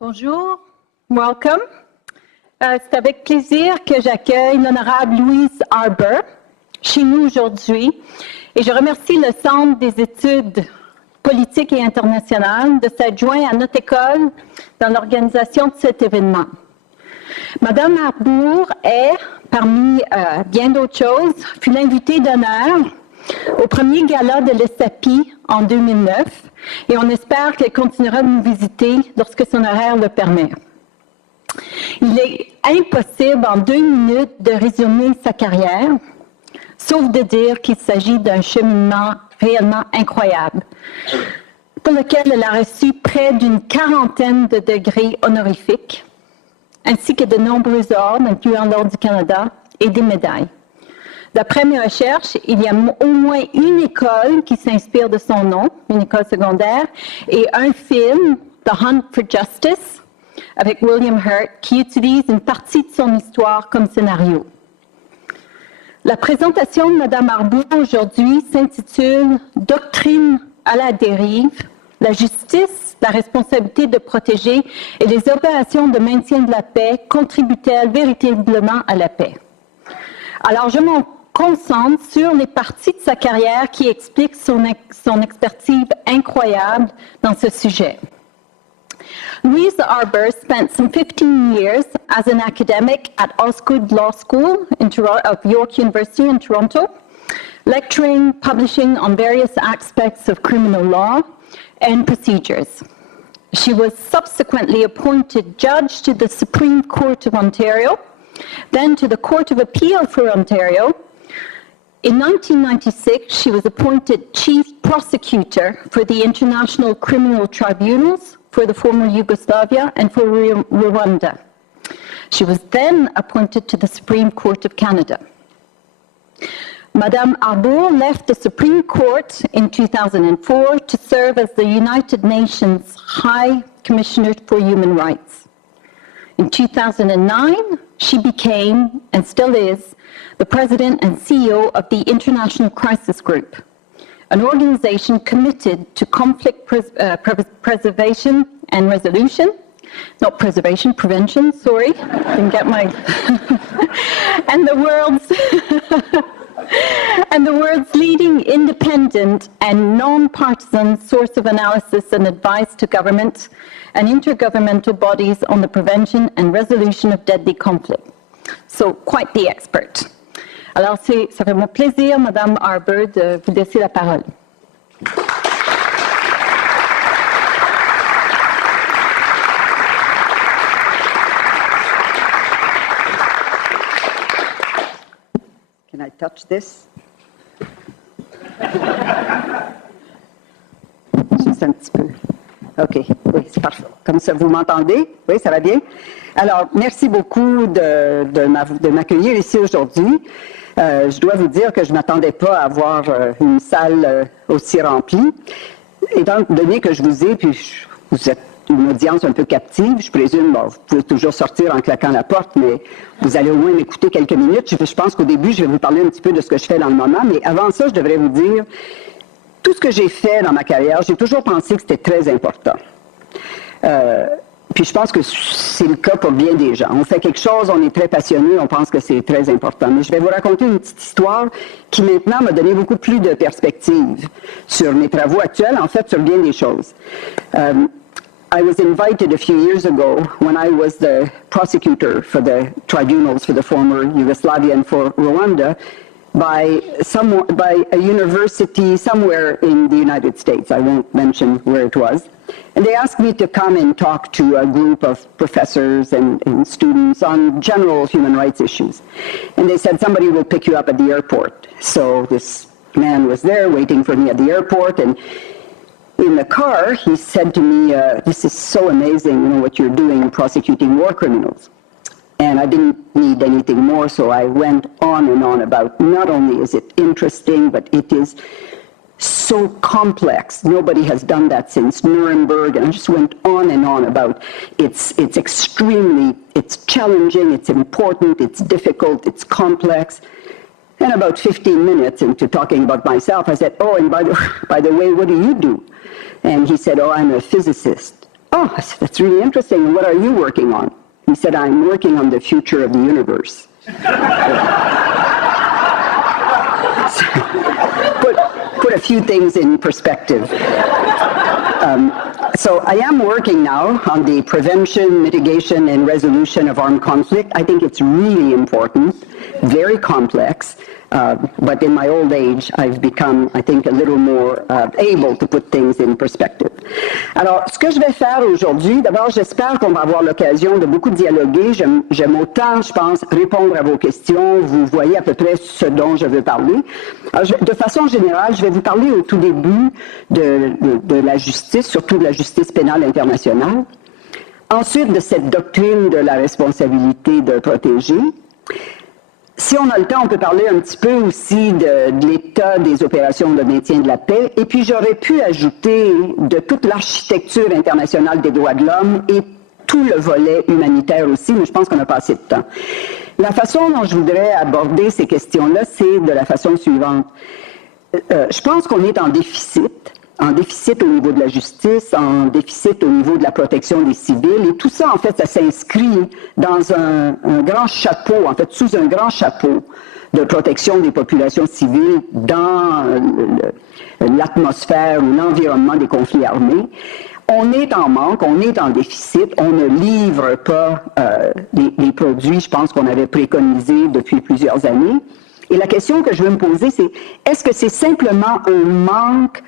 Bonjour, welcome. C'est avec plaisir que j'accueille l'honorable Louise Arbour chez nous aujourd'hui et je remercie le Centre des études politiques et internationales de s'être joint à notre école dans l'organisation de cet événement. Madame Arbour est, parmi bien d'autres choses, fut l'invitée d'honneur au premier gala de l'ESAPI en 2009 et on espère qu'elle continuera de nous visiter lorsque son horaire le permet. Il est impossible en 2 minutes de résumer sa carrière, sauf de dire qu'il s'agit d'un cheminement réellement incroyable, pour lequel elle a reçu près d'une 40aine de degrés honorifiques, ainsi que de nombreux ordres, incluant l'Ordre du Canada, et des médailles. D'après mes recherches, il y a au moins une école qui s'inspire de son nom, une école secondaire, et un film, The Hunt for Justice, avec William Hurt, qui utilise une partie de son histoire comme scénario. La présentation de Mme Arbour aujourd'hui s'intitule « Doctrine à la dérive, la justice, la responsabilité de protéger et les opérations de maintien de la paix contribuent-elles véritablement à la paix ?» Alors, je m'en concentre sur les parties de sa carrière qui expliquent son expertise incroyable dans ce sujet. Louise Arbour spent some 15 years as an academic at Osgoode Law School of York University in Toronto, lecturing, publishing on various aspects of criminal law and procedures. She was subsequently appointed judge to the Supreme Court of Ontario, then to the Court of Appeal for Ontario. In 1996, she was appointed Chief Prosecutor for the International Criminal Tribunals for the former Yugoslavia and for Rwanda. She was then appointed to the Supreme Court of Canada. Madame Arbour left the Supreme Court in 2004 to serve as the United Nations High Commissioner for Human Rights. In 2009, she became, and still is, the President and CEO of the International Crisis Group, an organization committed to conflict preservation and resolution, not preservation, prevention, sorry, didn't get my, and the world's leading independent and non-partisan source of analysis and advice to government and intergovernmental bodies on the prevention and resolution of deadly conflict. So, quite the expert. Alors, ça fait mon plaisir, Madame Arbour, de vous laisser la parole. Can I touch this? Juste un petit peu. OK, oui, c'est parfait. Comme ça, vous m'entendez? Oui, ça va bien? Alors, merci beaucoup de m'accueillir ici aujourd'hui. Je dois vous dire que je ne m'attendais pas à avoir une salle aussi remplie. Étant donné que je vous ai, puis vous êtes une audience un peu captive, je présume, bon, vous pouvez toujours sortir en claquant la porte, mais vous allez au moins m'écouter quelques minutes. Je pense qu'au début, je vais vous parler un petit peu de ce que je fais dans le moment, mais avant ça, je devrais vous dire, tout ce que j'ai fait dans ma carrière, j'ai toujours pensé que c'était très important. Puis je pense que c'est le cas pour bien des gens. On fait quelque chose, on est très passionné, on pense que c'est très important. Mais je vais vous raconter une petite histoire qui maintenant m'a donné beaucoup plus de perspectives sur mes travaux actuels, en fait sur bien des choses. I was invited a few years ago when I was the prosecutor for the tribunals for the former Yugoslavia and for Rwanda by a university somewhere in the United States. I won't mention where it was. And they asked me to come and talk to a group of professors and students on general human rights issues. And they said, somebody will pick you up at the airport. So this man was there waiting for me at the airport, and in the car, he said to me, this is so amazing, you know, what you're doing, prosecuting war criminals. And I didn't need anything more, so I went on and on about not only is it interesting, but it is so complex. Nobody has done that since Nuremberg, and I just went on and on about it's challenging, it's important, it's difficult, it's complex. And about 15 minutes into talking about myself, I said, oh, and by the way, what do you do? And he said, oh, I'm a physicist. oh, that's really interesting. What are you working on? He said, I'm working on the future of the universe. Put a few things in perspective. So I am working now on the prevention, mitigation, and resolution of armed conflict. I think it's really important, very complex, but in my old age, I've become, I think, a little more able to put things in perspective. Alors, ce que je vais faire aujourd'hui, d'abord, j'espère qu'on va avoir l'occasion de beaucoup dialoguer. J'aime autant, je pense, répondre à vos questions. Vous voyez à peu près ce dont je veux parler. Alors, de façon générale, je vais vous parler au tout début de la justice, surtout de la justice pénale internationale. Ensuite, de cette doctrine de la responsabilité de protéger. Si on a le temps, on peut parler un petit peu aussi de l'état des opérations de maintien de la paix. Et puis, j'aurais pu ajouter de toute l'architecture internationale des droits de l'homme et tout le volet humanitaire aussi, mais je pense qu'on n'a pas assez de temps. La façon dont je voudrais aborder ces questions-là, c'est de la façon suivante. Je pense qu'on est en déficit au niveau de la justice, en déficit au niveau de la protection des civils. Et tout ça, en fait, ça s'inscrit dans un grand chapeau, en fait, sous un grand chapeau de protection des populations civiles dans l'atmosphère ou l'environnement des conflits armés. On est en manque, on est en déficit, on ne livre pas les produits, je pense, qu'on avait préconisés depuis plusieurs années. Et la question que je veux me poser, c'est est-ce que c'est simplement un manque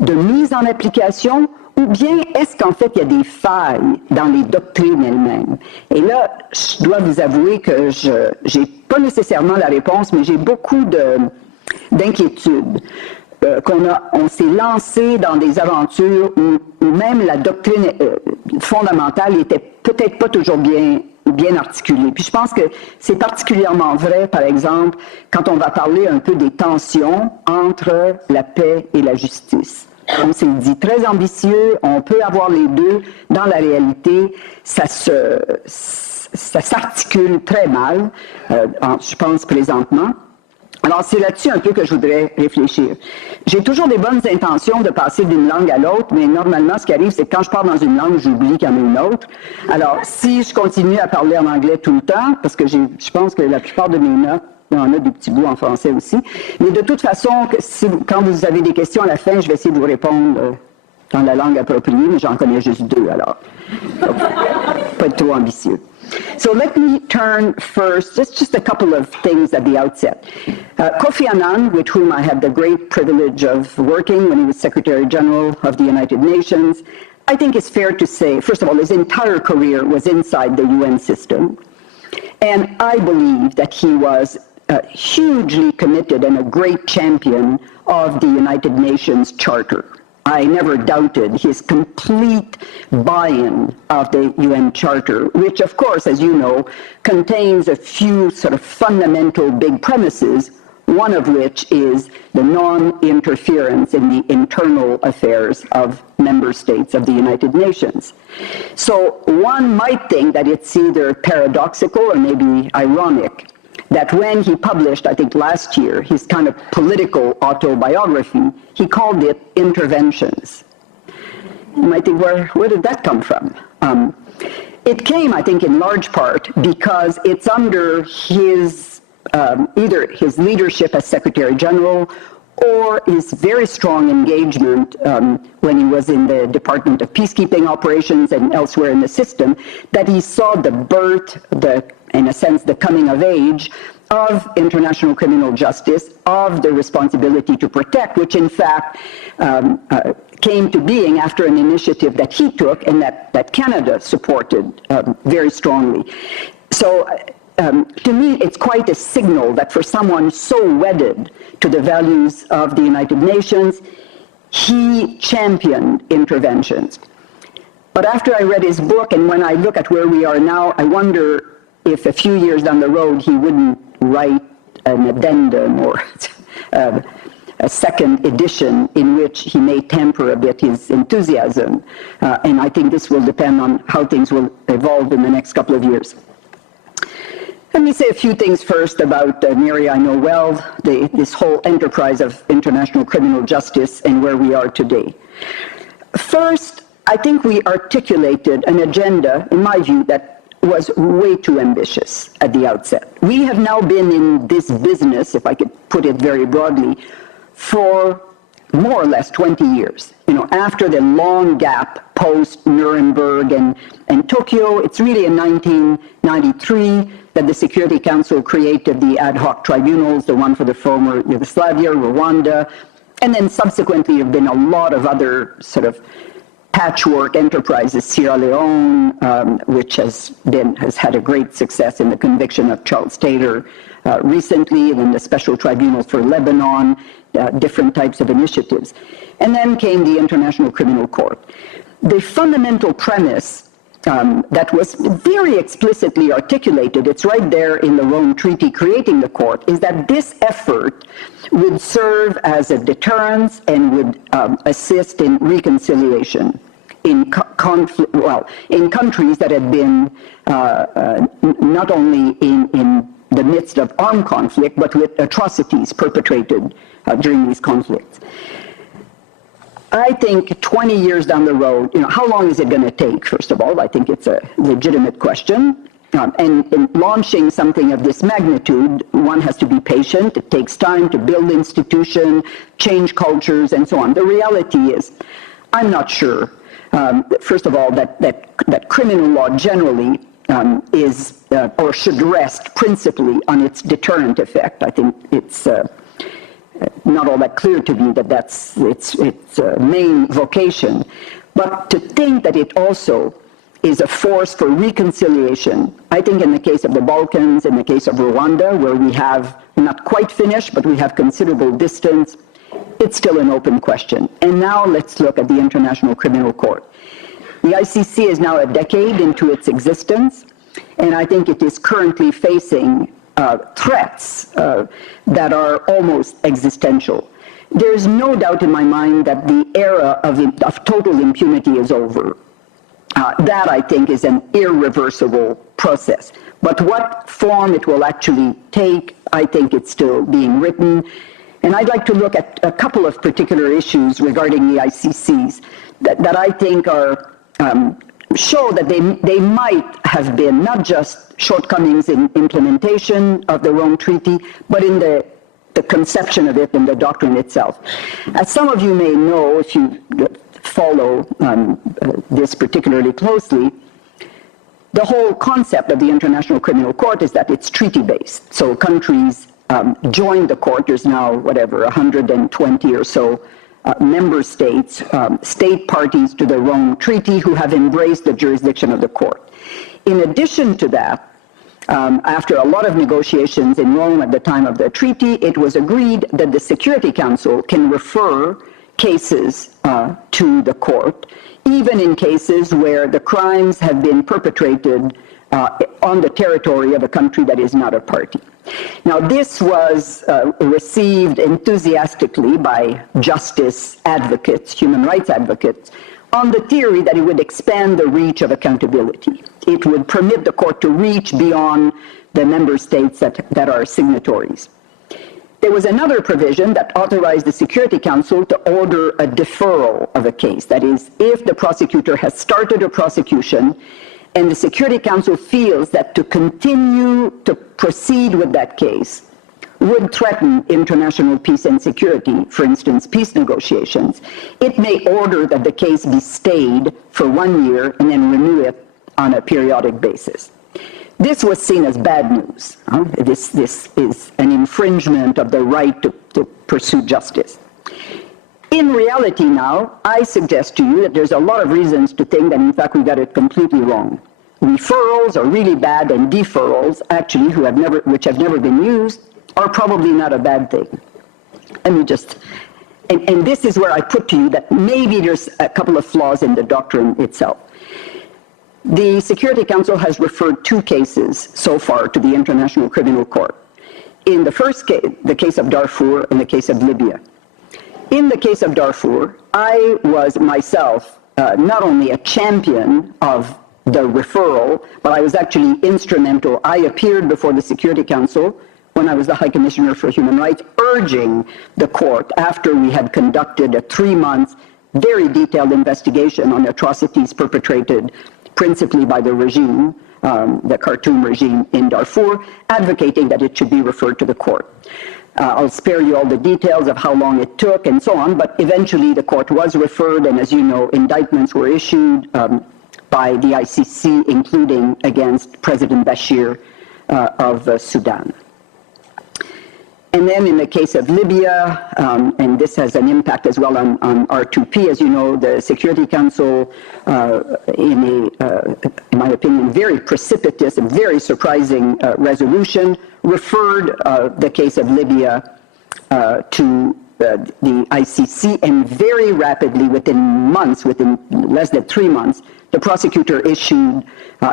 de mise en application, ou bien est-ce qu'en fait il y a des failles dans les doctrines elles-mêmes? Et là, je dois vous avouer que je n'ai pas nécessairement la réponse, mais j'ai beaucoup d'inquiétudes. On s'est lancé dans des aventures où même la doctrine fondamentale n'était peut-être pas toujours bien articulée. Puis je pense que c'est particulièrement vrai, par exemple, quand on va parler un peu des tensions entre la paix et la justice. On s'est dit très ambitieux, on peut avoir les deux. Dans la réalité, ça s'articule très mal, je pense présentement. Alors, c'est là-dessus un peu que je voudrais réfléchir. J'ai toujours des bonnes intentions de passer d'une langue à l'autre, mais normalement, ce qui arrive, c'est que quand je parle dans une langue, j'oublie qu'il y en a une autre. Alors, si je continue à parler en anglais tout le temps, parce que je pense que la plupart de mes notes, il y en a des petits bouts en français aussi. Mais de toute façon, quand vous avez des questions à la fin, je vais essayer de vous répondre dans la langue appropriée, mais j'en connais juste deux, alors. Donc, pas être trop ambitieux. So let me turn first, just a couple of things at the outset. Kofi Annan, with whom I had the great privilege of working when he was Secretary General of the United Nations, I think it's fair to say, first of all, his entire career was inside the UN system. And I believe that he was hugely committed and a great champion of the United Nations Charter. I never doubted his complete buy-in of the UN Charter, which, of course, as you know, contains a few sort of fundamental big premises, one of which is the non-interference in the internal affairs of member states of the United Nations. So one might think that it's either paradoxical or maybe ironic that when he published, I think last year, his kind of political autobiography, he called it Interventions. You might think, where did that come from? It came, I think, in large part because it's under his, either his leadership as Secretary General or his very strong engagement when he was in the Department of Peacekeeping operations and elsewhere in the system, that he saw the birth, in a sense, the coming of age of international criminal justice, of the responsibility to protect, which in fact came to being after an initiative that he took and that Canada supported very strongly. So to me, it's quite a signal that for someone so wedded to the values of the United Nations, he championed interventions. But after I read his book, and when I look at where we are now, I wonder if a few years down the road he wouldn't write an addendum or a second edition in which he may temper a bit his enthusiasm. And I think this will depend on how things will evolve in the next couple of years. Let me say a few things first about an area I know well, this whole enterprise of international criminal justice and where we are today. First, I think we articulated an agenda, in my view, that was way too ambitious at the outset. We have now been in this business, if I could put it very broadly, for more or less 20 years. You know, after the long gap post-Nuremberg and Tokyo, it's really in 1993 that the Security Council created the ad hoc tribunals, the one for the former Yugoslavia, Rwanda, and then subsequently there have been a lot of other sort of patchwork enterprises, Sierra Leone, which has had a great success in the conviction of Charles Taylor recently, and then the Special Tribunal for Lebanon, different types of initiatives. And then came the International Criminal Court. The fundamental premise that was very explicitly articulated, it's right there in the Rome Treaty creating the court, is that this effort would serve as a deterrence and would assist in reconciliation in in countries that had been not only in the midst of armed conflict, but with atrocities perpetrated during these conflicts. I think 20 years down the road, you know, how long is it going to take, first of all? I think it's a legitimate question. And in launching something of this magnitude, one has to be patient. It takes time to build institutions, change cultures, and so on. The reality is, I'm not sure, first of all, that criminal law generally is or should rest principally on its deterrent effect. I think it's not all that clear to me that that's its main vocation. But to think that it also is a force for reconciliation, I think in the case of the Balkans, in the case of Rwanda, where we have not quite finished, but we have considerable distance, it's still an open question. And now let's look at the International Criminal Court. The ICC is now a decade into its existence, and I think it is currently facing threats that are almost existential. There's no doubt in my mind that the era of total impunity is over. That, I think, is an irreversible process. But what form it will actually take, I think it's still being written. And I'd like to look at a couple of particular issues regarding the ICCs that I think are show that they might have been not just shortcomings in implementation of the Rome Treaty, but in the conception of it and the doctrine itself. As some of you may know, if you follow this particularly closely, the whole concept of the International Criminal Court is that it's treaty-based. So countries join the court. There's now, 120 or so member states, state parties to the Rome Treaty who have embraced the jurisdiction of the court. In addition to that, after a lot of negotiations in Rome at the time of the treaty, it was agreed that the Security Council can refer cases to the court, even in cases where the crimes have been perpetrated on the territory of a country that is not a party. Now, this was received enthusiastically by justice advocates, human rights advocates, on the theory that it would expand the reach of accountability. It would permit the court to reach beyond the member states that are signatories. There was another provision that authorized the Security Council to order a deferral of a case. That is, if the prosecutor has started a prosecution and the Security Council feels that to continue to proceed with that case would threaten international peace and security, for instance, peace negotiations, it may order that the case be stayed for 1 year and then renew it on a periodic basis. This was seen as bad news. This is an infringement of the right to pursue justice. In reality now, I suggest to you that there's a lot of reasons to think that in fact we got it completely wrong. Referrals are really bad, and deferrals, actually, which have never been used, are probably not a bad thing. Let me just, and this is where I put to you that maybe there's a couple of flaws in the doctrine itself. The Security Council has referred 2 cases so far to the International Criminal Court. In the first case, the case of Darfur and the case of Libya. In the case of Darfur, I was myself not only a champion of the referral, but I was actually instrumental. I appeared before the Security Council when I was the High Commissioner for Human Rights, urging the court, after we had conducted a 3-month very detailed investigation on atrocities perpetrated principally by the regime, the Khartoum regime in Darfur, advocating that it should be referred to the court. I'll spare you all the details of how long it took and so on, but eventually the court was referred, and as you know, indictments were issued by the ICC, including against President Bashir of Sudan. And then in the case of Libya, and this has an impact as well on R2P, as you know, the Security Council, in my opinion, very precipitous and very surprising resolution, referred the case of Libya to the ICC, and very rapidly, within months, within less than 3 months, the prosecutor issued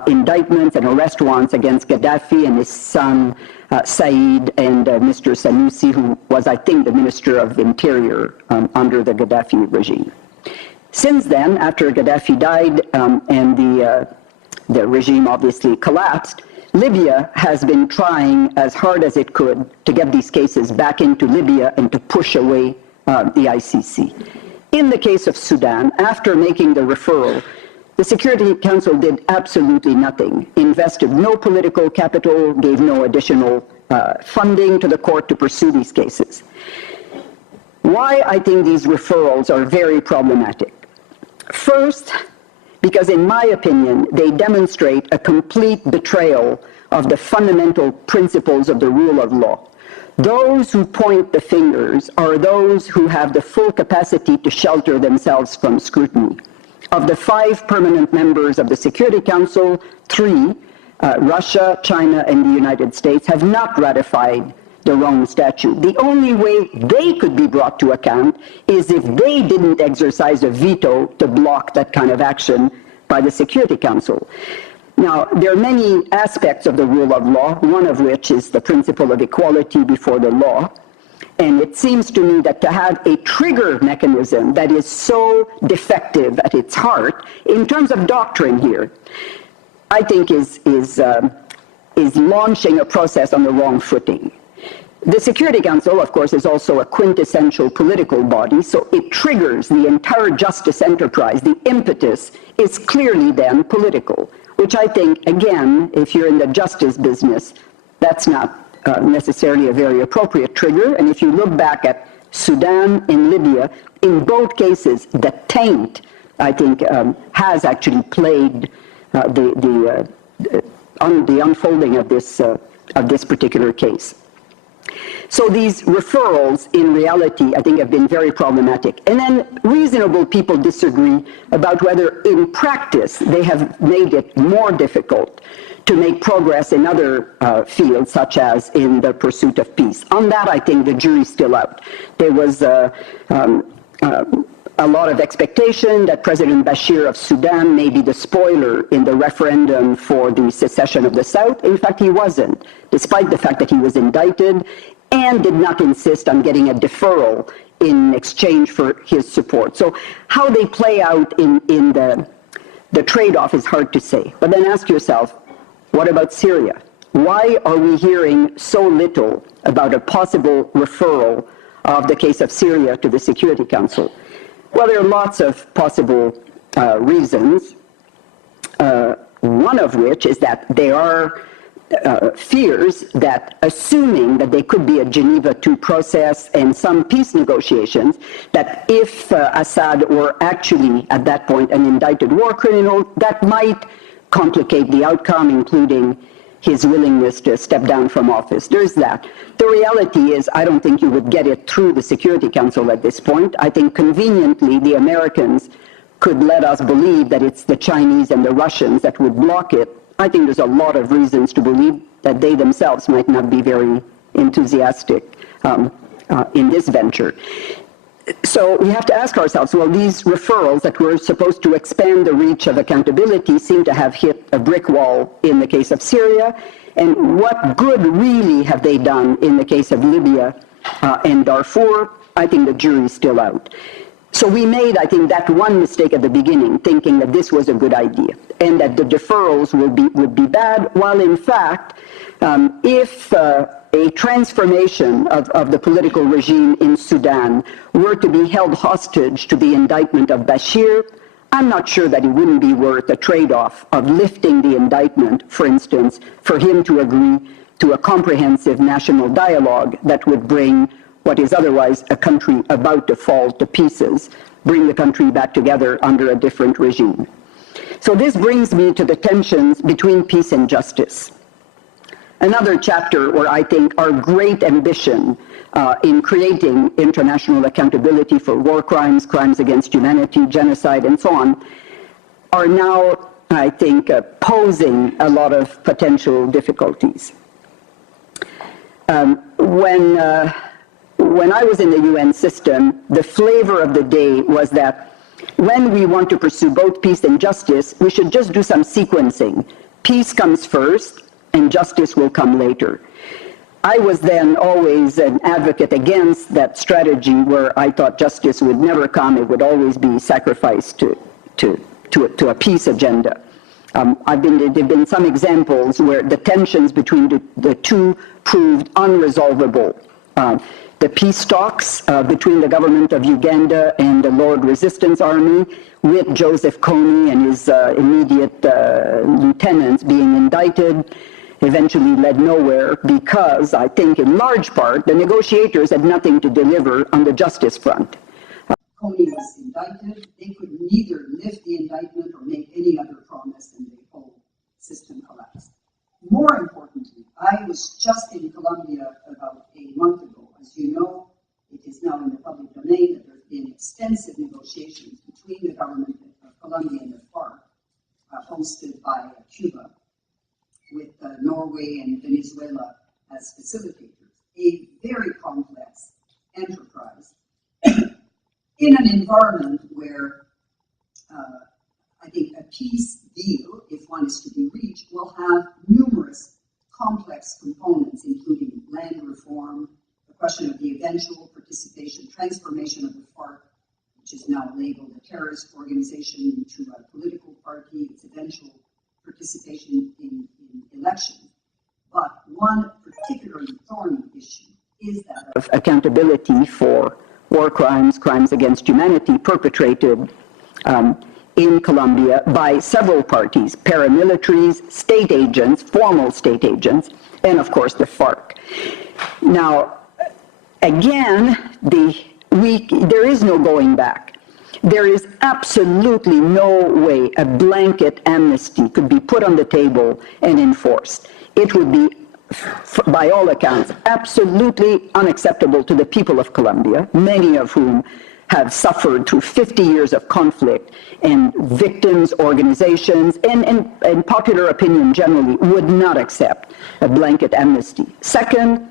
indictments and arrest warrants against Gaddafi and his son Said and Mr. Sanusi, who was, I think, the Minister of Interior under the Gaddafi regime. Since then, after Gaddafi died and the regime obviously collapsed, Libya has been trying as hard as it could to get these cases back into Libya and to push away the ICC. In the case of Sudan, after making the referral, the Security Council did absolutely nothing, invested no political capital, gave no additional funding to the court to pursue these cases. Why I think these referrals are very problematic. First, because in my opinion, they demonstrate a complete betrayal of the fundamental principles of the rule of law. Those who point the fingers are those who have the full capacity to shelter themselves from scrutiny. Of the 5 permanent members of the Security Council, 3, Russia, China, and the United States, have not ratified the Rome Statute. The only way they could be brought to account is if they didn't exercise a veto to block that kind of action by the Security Council. Now, there are many aspects of the rule of law, one of which is the principle of equality before the law. And it seems to me that to have a trigger mechanism that is so defective at its heart, in terms of doctrine here, I think is launching a process on the wrong footing. The Security Council, of course, is also a quintessential political body, so it triggers the entire justice enterprise. The impetus is clearly then political, which I think, again, if you're in the justice business, that's not necessarily a very appropriate trigger. And if you look back at Sudan and Libya, in both cases, the taint, I think, has actually played the unfolding of this particular case. So these referrals, in reality, I think have been very problematic. And then reasonable people disagree about whether, in practice, they have made it more difficult to make progress in other fields, such as in the pursuit of peace. On that, I think the jury's still out. There was a lot of expectation that President Bashir of Sudan may be the spoiler in the referendum for the secession of the South. In fact, he wasn't, despite the fact that he was indicted and did not insist on getting a deferral in exchange for his support. So how they play out in the trade-off is hard to say. But then ask yourself, what about Syria? Why are we hearing so little about a possible referral of the case of Syria to the Security Council? Well, there are lots of possible reasons, one of which is that there are fears that, assuming that there could be a Geneva II process and some peace negotiations, that if Assad were actually at that point an indicted war criminal, that might complicate the outcome, including his willingness to step down from office. There's that. The reality is, I don't think you would get it through the Security Council at this point. I think conveniently the Americans could let us believe that it's the Chinese and the Russians that would block it. I think there's a lot of reasons to believe that they themselves might not be very enthusiastic in this venture. So we have to ask ourselves, well, these referrals that were supposed to expand the reach of accountability seem to have hit a brick wall in the case of Syria. And what good really have they done in the case of Libya and Darfur? I think the jury's still out. So we made, I think, that one mistake at the beginning, thinking that this was a good idea and that the deferrals would be bad, while in fact, if a transformation of the political regime in Sudan were to be held hostage to the indictment of Bashir, I'm not sure that it wouldn't be worth a trade-off of lifting the indictment, for instance, for him to agree to a comprehensive national dialogue that would bring what is otherwise a country about to fall to pieces, bring the country back together under a different regime. So this brings me to the tensions between peace and justice. Another chapter where I think our great ambition in creating international accountability for war crimes, crimes against humanity, genocide, and so on, are now, I think, posing a lot of potential difficulties. When I was in the UN system, the flavor of the day was that when we want to pursue both peace and justice, we should just do some sequencing. Peace comes first, and justice will come later. I was then always an advocate against that strategy where I thought justice would never come, it would always be sacrificed to a peace agenda. There have been some examples where the tensions between the two proved unresolvable. The peace talks between the government of Uganda and the Lord Resistance Army, with Joseph Kony and his immediate lieutenants being indicted, eventually led nowhere because, I think in large part, the negotiators had nothing to deliver on the justice front. Kony was indicted. They could neither lift the indictment or make any other promise, and the whole system collapsed. More importantly, I was just in Colombia about a month ago. As you know, it is now in the public domain that there have been extensive negotiations between the government of Colombia and the FARC, hosted by Cuba, with Norway and Venezuela as facilitators. A very complex enterprise in an environment where I think a peace deal, if one is to be reached, will have numerous complex components, including land reform, the question of the eventual participation, transformation of the FARC, which is now labeled a terrorist organization, into a political party, its eventual participation in elections. But one particularly thorny issue is that of accountability for war crimes, crimes against humanity perpetrated in Colombia by several parties, paramilitaries, state agents, formal state agents, and of course the FARC. Now, again, there is no going back. There is absolutely no way a blanket amnesty could be put on the table and enforced. It would be, by all accounts, absolutely unacceptable to the people of Colombia, many of whom have suffered through 50 years of conflict, and victims, organizations, and popular opinion generally would not accept a blanket amnesty. Second,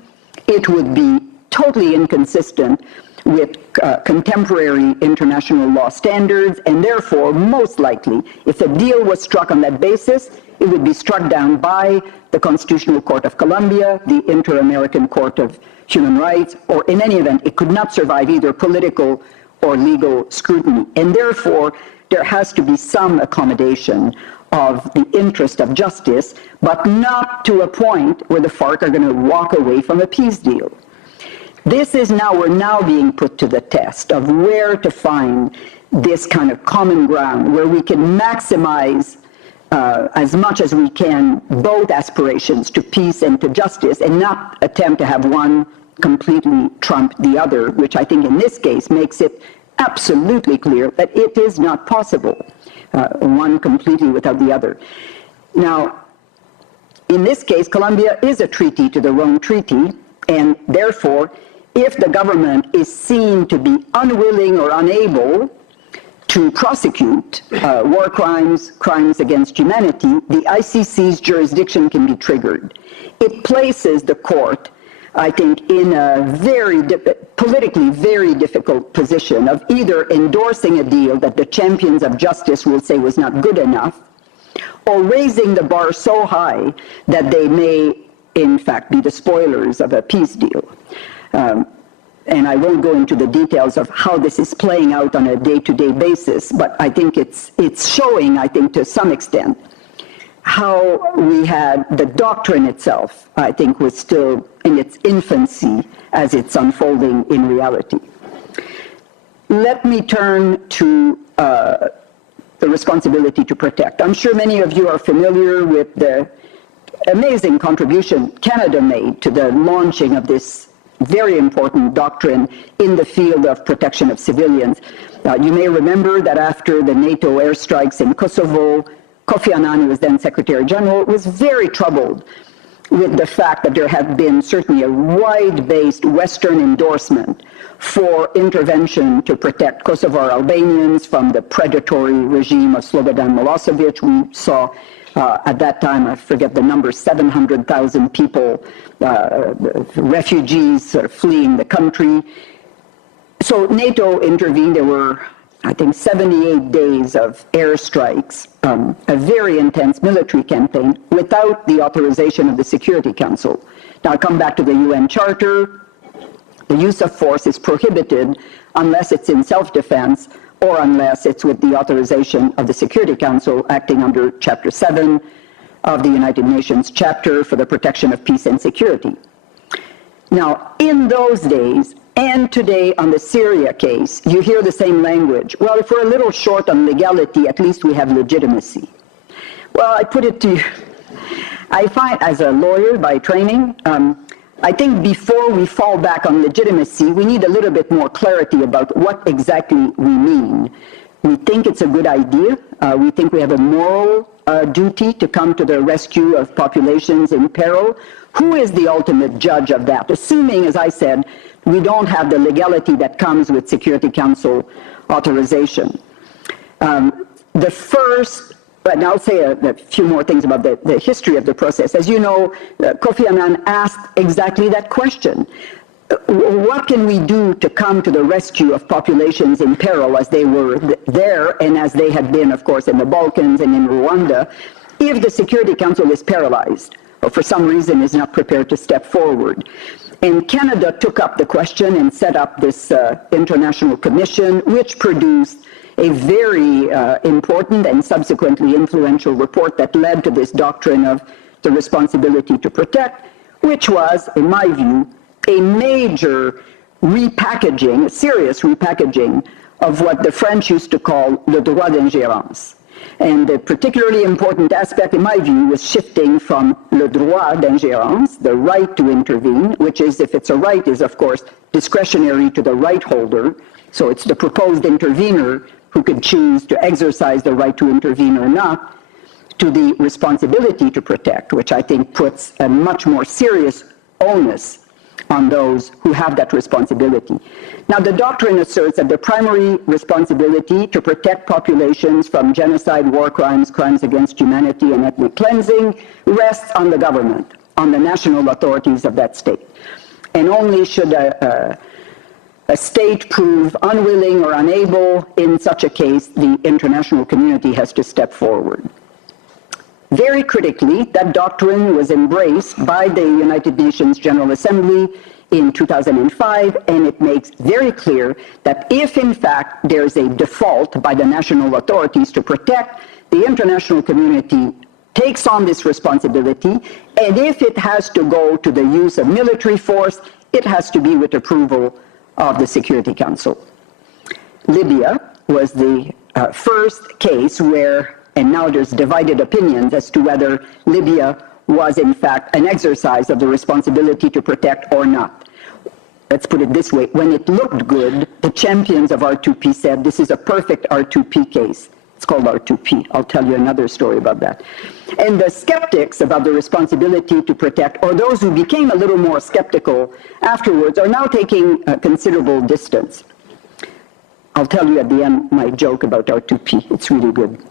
it would be totally inconsistent with contemporary international law standards, and therefore, most likely, if a deal was struck on that basis, it would be struck down by the Constitutional Court of Colombia, the Inter-American Court of Human Rights, or in any event, it could not survive either political or legal scrutiny. And therefore, there has to be some accommodation of the interest of justice, but not to a point where the FARC are going to walk away from a peace deal. We're now being put to the test of where to find this kind of common ground where we can maximize as much as we can both aspirations to peace and to justice, and not attempt to have one completely trump the other, which I think in this case makes it absolutely clear that it is not possible, one completely without the other. Now, in this case, Colombia is a treaty to the Rome Treaty, and therefore, if the government is seen to be unwilling or unable to prosecute war crimes, crimes against humanity, the ICC's jurisdiction can be triggered. It places the court, I think, in a politically very difficult position of either endorsing a deal that the champions of justice will say was not good enough, or raising the bar so high that they may, in fact, be the spoilers of a peace deal. And I won't go into the details of how this is playing out on a day-to-day basis, but I think it's showing, I think, to some extent, how we had the doctrine itself, I think, was still in its infancy as it's unfolding in reality. Let me turn to the responsibility to protect. I'm sure many of you are familiar with the amazing contribution Canada made to the launching of this very important doctrine in the field of protection of civilians. You may remember that after the NATO airstrikes in Kosovo, Kofi Annan, who was then Secretary General, was very troubled with the fact that there had been certainly a wide-based Western endorsement for intervention to protect Kosovar Albanians from the predatory regime of Slobodan Milosevic. We saw at that time, I forget the number, 700,000 people, refugees fleeing the country. So NATO intervened. There were, I think, 78 days of airstrikes, a very intense military campaign without the authorization of the Security Council. Now, I'll come back to the UN Charter. The use of force is prohibited unless it's in self-defense or unless it's with the authorization of the Security Council acting under Chapter 7 of the United Nations Chapter for the Protection of Peace and Security. Now, in those days, and today on the Syria case, you hear the same language. Well, if we're a little short on legality, at least we have legitimacy. Well, I put it to you, I find, as a lawyer by training, I think before we fall back on legitimacy, we need a little bit more clarity about what exactly we mean. We think it's a good idea. We think we have a moral duty to come to the rescue of populations in peril. Who is the ultimate judge of that? Assuming, as I said, we don't have the legality that comes with Security Council authorization. The first, and I'll say a few more things about the history of the process. As you know, Kofi Annan asked exactly that question. What can we do to come to the rescue of populations in peril as they were there and as they had been, of course, in the Balkans and in Rwanda, if the Security Council is paralyzed or for some reason is not prepared to step forward? And Canada took up the question and set up this international commission, which produced a very important and subsequently influential report that led to this doctrine of the responsibility to protect, which was, in my view, a major repackaging, a serious repackaging of what the French used to call le droit d'ingérence. And the particularly important aspect, in my view, was shifting from le droit d'ingérence, the right to intervene, which is, if it's a right, is of course discretionary to the right holder. So it's the proposed intervener who could choose to exercise the right to intervene or not, to the responsibility to protect, which I think puts a much more serious onus on those who have that responsibility. Now, the doctrine asserts that the primary responsibility to protect populations from genocide, war crimes, crimes against humanity, and ethnic cleansing rests on the government, on the national authorities of that state. And only should a state prove unwilling or unable, in such a case, the international community has to step forward. Very critically, that doctrine was embraced by the United Nations General Assembly in 2005, and it makes very clear that if, in fact, there's a default by the national authorities to protect, the international community takes on this responsibility, and if it has to go to the use of military force, it has to be with approval of the Security Council. Libya was the first case where, and now there's divided opinions as to whether Libya was in fact an exercise of the responsibility to protect or not. Let's put it this way, when it looked good, the champions of R2P said this is a perfect R2P case. It's called R2P. I'll tell you another story about that. And the skeptics about the responsibility to protect, or those who became a little more skeptical afterwards, are now taking a considerable distance. I'll tell you at the end my joke about R2P. It's really good.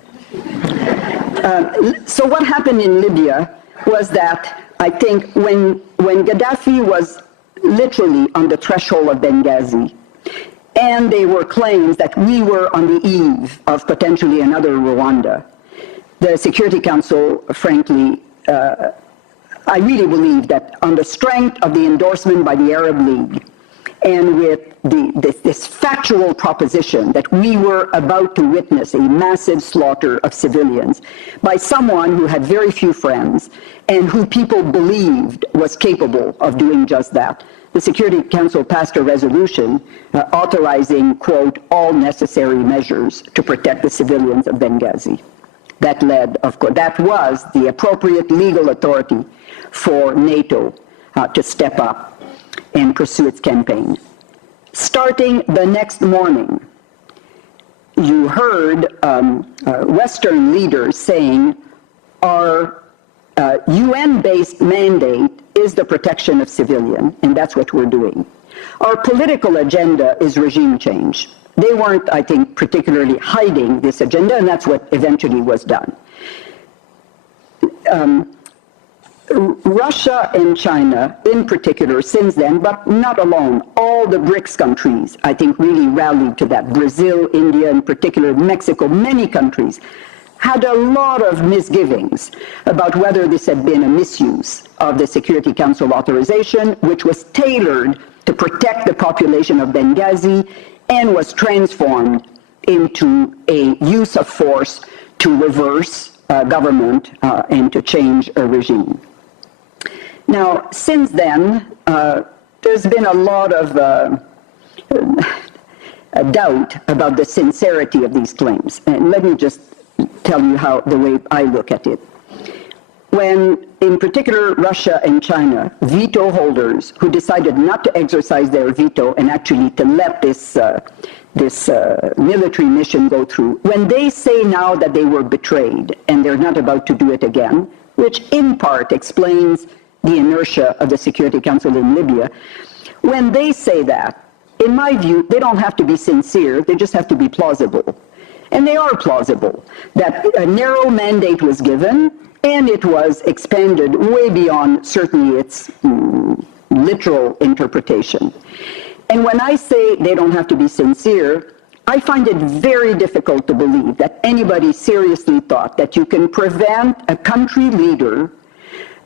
So what happened in Libya was that I think when Gaddafi was literally on the threshold of Benghazi, and there were claims that we were on the eve of potentially another Rwanda, the Security Council, frankly, I really believe that on the strength of the endorsement by the Arab League and with this factual proposition that we were about to witness a massive slaughter of civilians by someone who had very few friends and who people believed was capable of doing just that. The Security Council passed a resolution authorizing, quote, all necessary measures to protect the civilians of Benghazi. That led, of course, that was the appropriate legal authority for NATO to step up and pursue its campaign. Starting the next morning, you heard Western leaders saying our UN-based mandate is the protection of civilians, and that's what we're doing. Our political agenda is regime change. They weren't, I think, particularly hiding this agenda, and that's what eventually was done. Russia and China, in particular, since then, but not alone, all the BRICS countries, I think, really rallied to that. Brazil, India, in particular, Mexico, many countries, had a lot of misgivings about whether this had been a misuse of the Security Council authorization, which was tailored to protect the population of Benghazi and was transformed into a use of force to reverse government and to change a regime. Now, since then, there's been a lot of doubt about the sincerity of these claims. And let me just tell you the way I look at it. When, in particular, Russia and China, veto holders who decided not to exercise their veto and actually to let this military mission go through, when they say now that they were betrayed and they're not about to do it again, which in part explains the inertia of the Security Council in Libya, when they say that, in my view, they don't have to be sincere, they just have to be plausible. And they are plausible, that a narrow mandate was given, and it was expanded way beyond certainly its literal interpretation. And when I say they don't have to be sincere, I find it very difficult to believe that anybody seriously thought that you can prevent a country leader,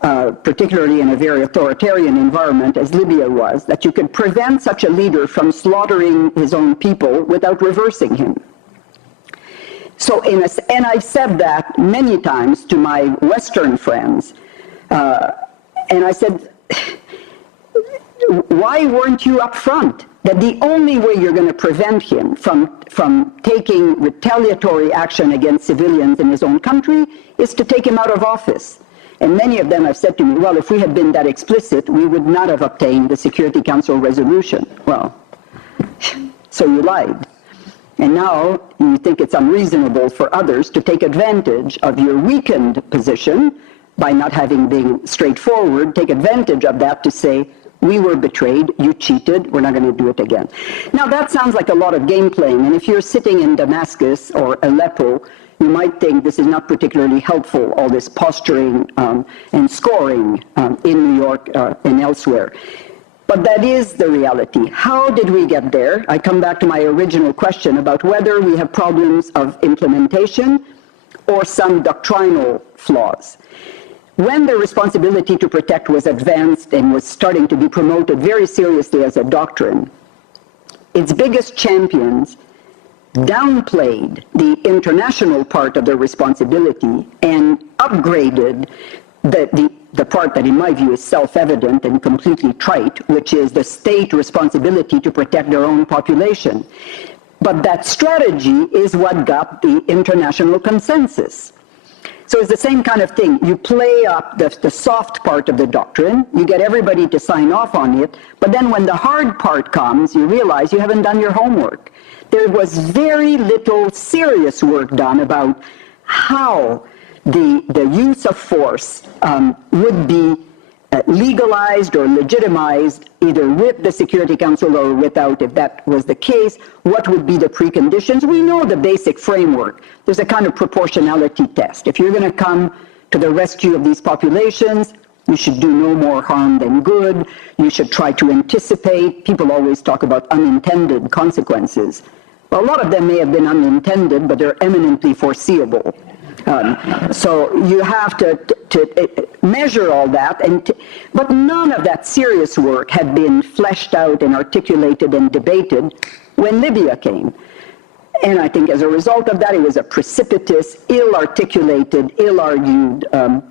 particularly in a very authoritarian environment as Libya was, that you could prevent such a leader from slaughtering his own people without reversing him. So, and I've said that many times to my Western friends, and I said, why weren't you up front? That the only way you're going to prevent him from taking retaliatory action against civilians in his own country is to take him out of office. And many of them have said to me, well, if we had been that explicit, we would not have obtained the Security Council resolution. Well, so you lied. And now you think it's unreasonable for others to take advantage of your weakened position by not having been straightforward, take advantage of that to say, we were betrayed, you cheated, we're not going to do it again. Now that sounds like a lot of game playing, and if you're sitting in Damascus or Aleppo, you might think this is not particularly helpful, all this posturing and scoring in New York and elsewhere. But that is the reality. How did we get there? I come back to my original question about whether we have problems of implementation or some doctrinal flaws. When the responsibility to protect was advanced and was starting to be promoted very seriously as a doctrine, its biggest champions downplayed the international part of their responsibility and upgraded the part that in my view is self-evident and completely trite, which is the state responsibility to protect their own population. But that strategy is what got the international consensus. So it's the same kind of thing. You play up the soft part of the doctrine, you get everybody to sign off on it, but then when the hard part comes, you realize you haven't done your homework. There was very little serious work done about how the use of force would be legalized or legitimized either with the Security Council or without. If that was the case, what would be the preconditions? We know the basic framework. There's a kind of proportionality test. If you're going to come to the rescue of these populations, you should do no more harm than good. You should try to anticipate. People always talk about unintended consequences. a lot of them may have been unintended, but they're eminently foreseeable. So you have to measure all that, but none of that serious work had been fleshed out and articulated and debated when Libya came. And I think as a result of that, it was a precipitous, ill-articulated, ill-argued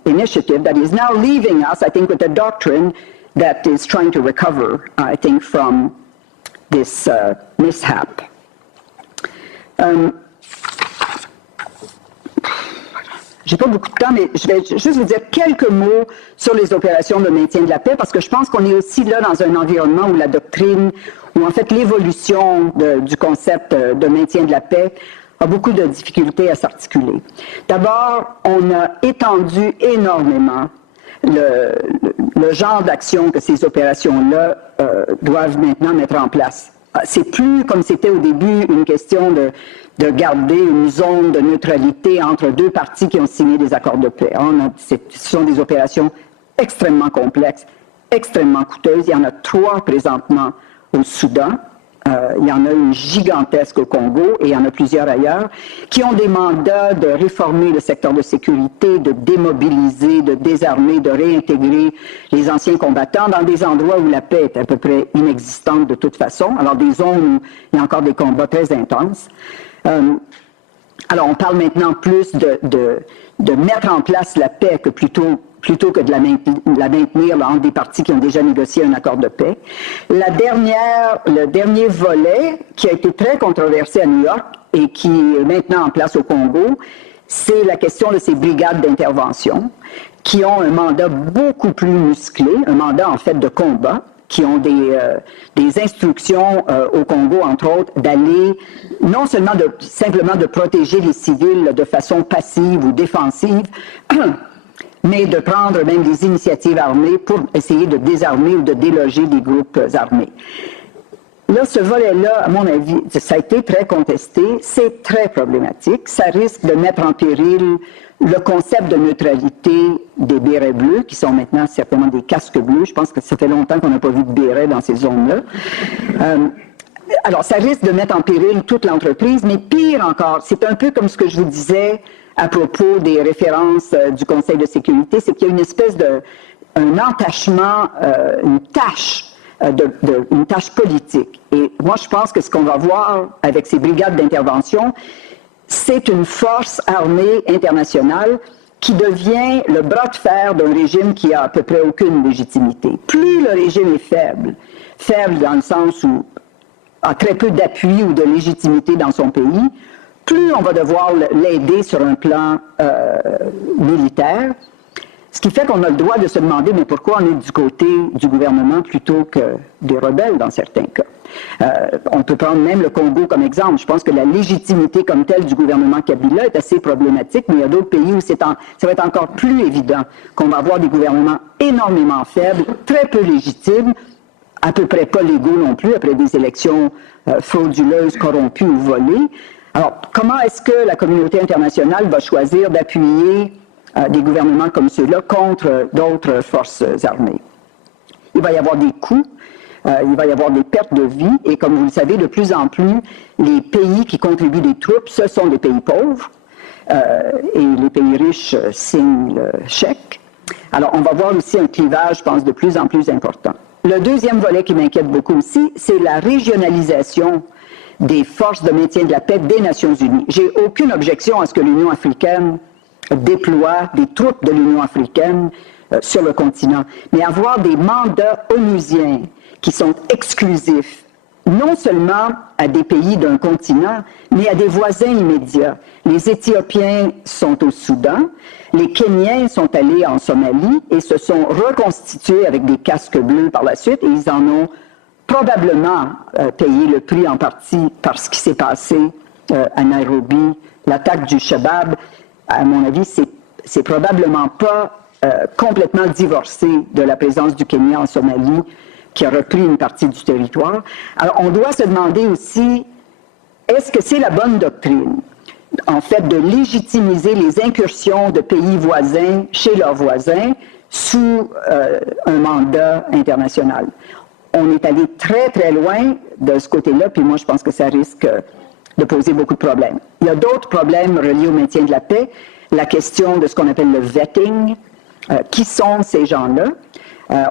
initiative that is now leaving us, I think, with a doctrine that is trying to recover, I think, from this mishap. J'ai pas beaucoup de temps, mais je vais juste vous dire quelques mots sur les opérations de maintien de la paix, parce que je pense qu'on est aussi là dans un environnement où la doctrine, où en fait l'évolution du concept de maintien de la paix a beaucoup de difficultés à s'articuler. D'abord, on a étendu énormément le genre d'action que ces opérations-là doivent maintenant mettre en place. C'est plus, comme c'était au début, une question de garder une zone de neutralité entre deux parties qui ont signé des accords de paix. Ce sont des opérations extrêmement complexes, extrêmement coûteuses. Il y en a 3 présentement au Soudan. Il y en a une gigantesque au Congo et il y en a plusieurs ailleurs qui ont des mandats de réformer le secteur de sécurité, de démobiliser, de désarmer, de réintégrer les anciens combattants dans des endroits où la paix est à peu près inexistante de toute façon. Alors des zones où il y a encore des combats très intenses. Alors on parle maintenant plus de mettre en place la paix que plutôt que de la maintenir là, entre des parties qui ont déjà négocié un accord de paix. Le dernier volet, qui a été très controversé à New York et qui est maintenant en place au Congo, c'est la question de ces brigades d'intervention qui ont un mandat beaucoup plus musclé, un mandat en fait de combat, qui ont des instructions au Congo, entre autres, d'aller non seulement simplement de protéger les civils de façon passive ou défensive, mais de prendre même des initiatives armées pour essayer de désarmer ou de déloger des groupes armés. Là, ce volet-là, à mon avis, ça a été très contesté, c'est très problématique, ça risque de mettre en péril le concept de neutralité des bérets bleus, qui sont maintenant certainement des casques bleus. Je pense que ça fait longtemps qu'on n'a pas vu de bérets dans ces zones-là. Alors, ça risque de mettre en péril toute l'entreprise, mais pire encore, c'est un peu comme ce que je vous disais à propos des références du Conseil de sécurité, c'est qu'il y a une espèce un entachement, une tâche politique. Et moi, je pense que ce qu'on va voir avec ces brigades d'intervention, c'est une force armée internationale qui devient le bras de fer d'un régime qui a à peu près aucune légitimité. Plus le régime est faible dans le sens où a très peu d'appui ou de légitimité dans son pays, plus on va devoir l'aider sur un plan militaire. Ce qui fait qu'on a le droit de se demander mais pourquoi on est du côté du gouvernement plutôt que des rebelles dans certains cas. On peut prendre même le Congo comme exemple. Je pense que la légitimité comme telle du gouvernement Kabila est assez problématique, mais il y a d'autres pays où ça va être encore plus évident qu'on va avoir des gouvernements énormément faibles, très peu légitimes, à peu près pas légaux non plus, après des élections frauduleuses, corrompues ou volées. Alors, comment est-ce que la communauté internationale va choisir d'appuyer des gouvernements comme ceux-là contre d'autres forces armées? Il va y avoir des coûts, il va y avoir des pertes de vie, et comme vous le savez, de plus en plus, les pays qui contribuent des troupes, ce sont des pays pauvres, et les pays riches signent le chèque. Alors, on va voir aussi un clivage, je pense, de plus en plus important. Le deuxième volet qui m'inquiète beaucoup aussi, c'est la régionalisation des forces de maintien de la paix des Nations unies. J'ai aucune objection à ce que l'Union africaine déploie des troupes de l'Union africaine sur le continent, mais avoir des mandats onusiens qui sont exclusifs, non seulement à des pays d'un continent, mais à des voisins immédiats. Les Éthiopiens sont au Soudan, les Kenyans sont allés en Somalie et se sont reconstitués avec des casques bleus par la suite, et ils en ont probablement payé le prix en partie par ce qui s'est passé à Nairobi, l'attaque du Shabab. À mon avis, c'est probablement pas complètement divorcé de la présence du Kenya en Somalie, qui a repris une partie du territoire. Alors, on doit se demander aussi, est-ce que c'est la bonne doctrine, en fait, de légitimiser les incursions de pays voisins chez leurs voisins sous un mandat international? On est allé très, très loin de ce côté-là, puis moi, je pense que ça risque de poser beaucoup de problèmes. Il y a d'autres problèmes reliés au maintien de la paix, la question de ce qu'on appelle le vetting. Qui sont ces gens-là?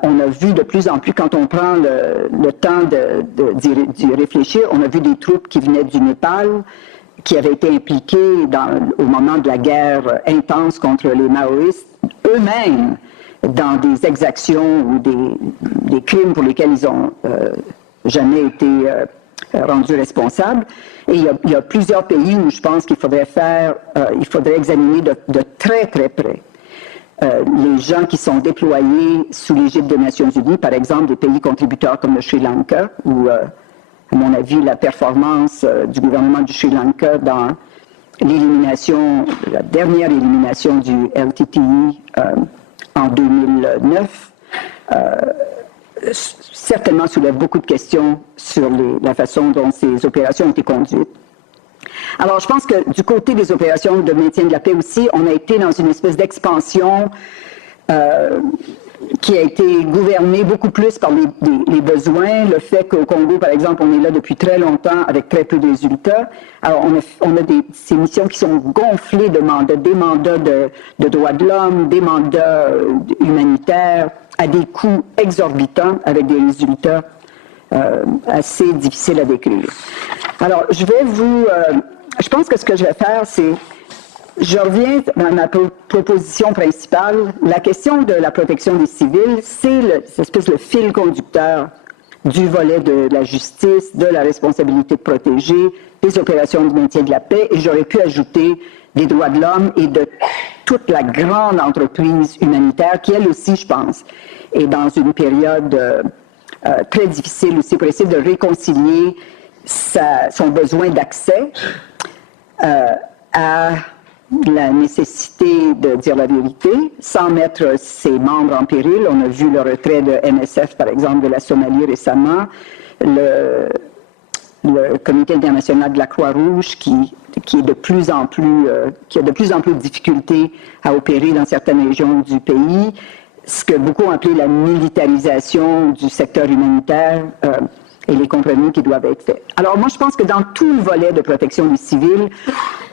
On a vu de plus en plus, quand on prend le temps d'y réfléchir, on a vu des troupes qui venaient du Népal, qui avaient été impliquées au moment de la guerre intense contre les maoïstes, eux-mêmes dans des exactions ou des crimes pour lesquels ils n'ont jamais été rendus responsables. Et il y a plusieurs pays où je pense qu'il faudrait examiner de très très près les gens qui sont déployés sous l'égide des Nations Unies, par exemple des pays contributeurs comme le Sri Lanka, où, à mon avis, la performance du gouvernement du Sri Lanka dans la dernière élimination du LTTE en 2009, certainement soulève beaucoup de questions sur la façon dont ces opérations ont été conduites. Alors, je pense que du côté des opérations de maintien de la paix aussi, on a été dans une espèce d'expansion qui a été gouvernée beaucoup plus par les besoins, le fait qu'au Congo, par exemple, on est là depuis très longtemps avec très peu de résultats. Alors, on a ces missions qui sont gonflées de mandats, des mandats de droits de l'homme, des mandats humanitaires, à des coûts exorbitants, avec des résultats assez difficiles à décrire. Alors, je pense que ce que je vais faire, c'est, je reviens dans ma proposition principale. La question de la protection des civils, c'est cette espèce de fil conducteur du volet de la justice, de la responsabilité de protéger, des opérations de maintien de la paix, et j'aurais pu ajouter des droits de l'homme et de toute la grande entreprise humanitaire qui, elle aussi, je pense, est dans une période très difficile aussi pour essayer de réconcilier son besoin d'accès à la nécessité de dire la vérité sans mettre ses membres en péril. On a vu le retrait de MSF, par exemple, de la Somalie récemment, le Comité international de la Croix-Rouge qui a de plus en plus de difficultés à opérer dans certaines régions du pays, ce que beaucoup ont appelé la militarisation du secteur humanitaire et les compromis qui doivent être faits. Alors moi, je pense que dans tout le volet de protection des civils,